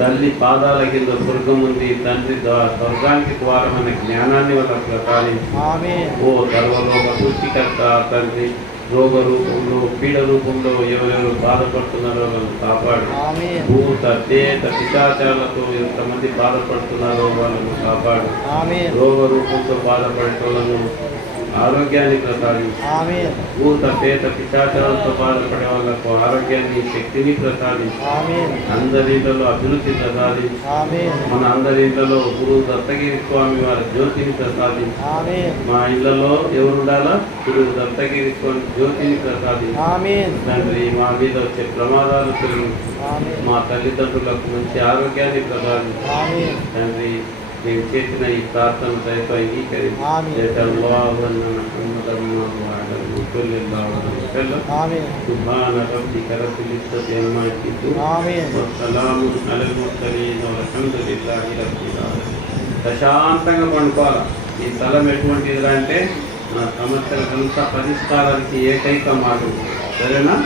తల్లి పాదాల కింద స్వర్గం ఉంది, తండ్రి స్వర్గానికి ద్వారమైన జ్ఞానాన్ని వాళ్ళకు ప్రసాదించి, ఓ సర్వలోక సృష్టికర్త తండ్రి, రోగ రూపంలో, పీడ రూపంలో ఎవరెవరు బాధపడుతున్నారో వాళ్ళని కాపాడు. భూత పేత పిశాచాలతో ఎంతమంది బాధపడుతున్నారో వాళ్ళను కాపాడు. రోగ రూపంతో బాధపడేటోళ్ళను ఆరోగ్యాన్ని ప్రసాదించి, భూత పేత పిశాచాలతో బాధపడే వాళ్ళకు ఆరోగ్యాన్ని, శక్తిని ప్రసాదించి, అందరిలో అభివృద్ధి ప్రసాదించి, మన అందరిలో గురువు దత్తగిరి స్వామి వారి జ్యోతిని ప్రసాదించి, మా ఇళ్లలో ఎవరు ఉండాలా? గురువు దత్తగిరి స్వామి జ్యోతిని ప్రసాదించి, తండ్రి మా మీద వచ్చే ప్రమాదాలు తొలగించి, మా తల్లిదండ్రులకు మంచి ఆరోగ్యాన్ని ప్రసాదించి, తండ్రి నేను చేసిన ఈ ప్రార్థన దయతో అంగీకరించి సుబ్హాన రబ్బిక రబ్బిల్ ఇజ్జతి అమ్మా యసిఫూన్ వస్సలామున్ అలల్ ముర్సలీన్ వల్హమ్దులిల్లాహి రబ్బిల్ ఆలమీన్. ప్రశాంతంగా పండుకోవాలి. ఈ స్థలం ఎటువంటిది అంటే మన సమస్యల అంతా పరిష్కారానికి ఏకైక మార్గం. సరేనా?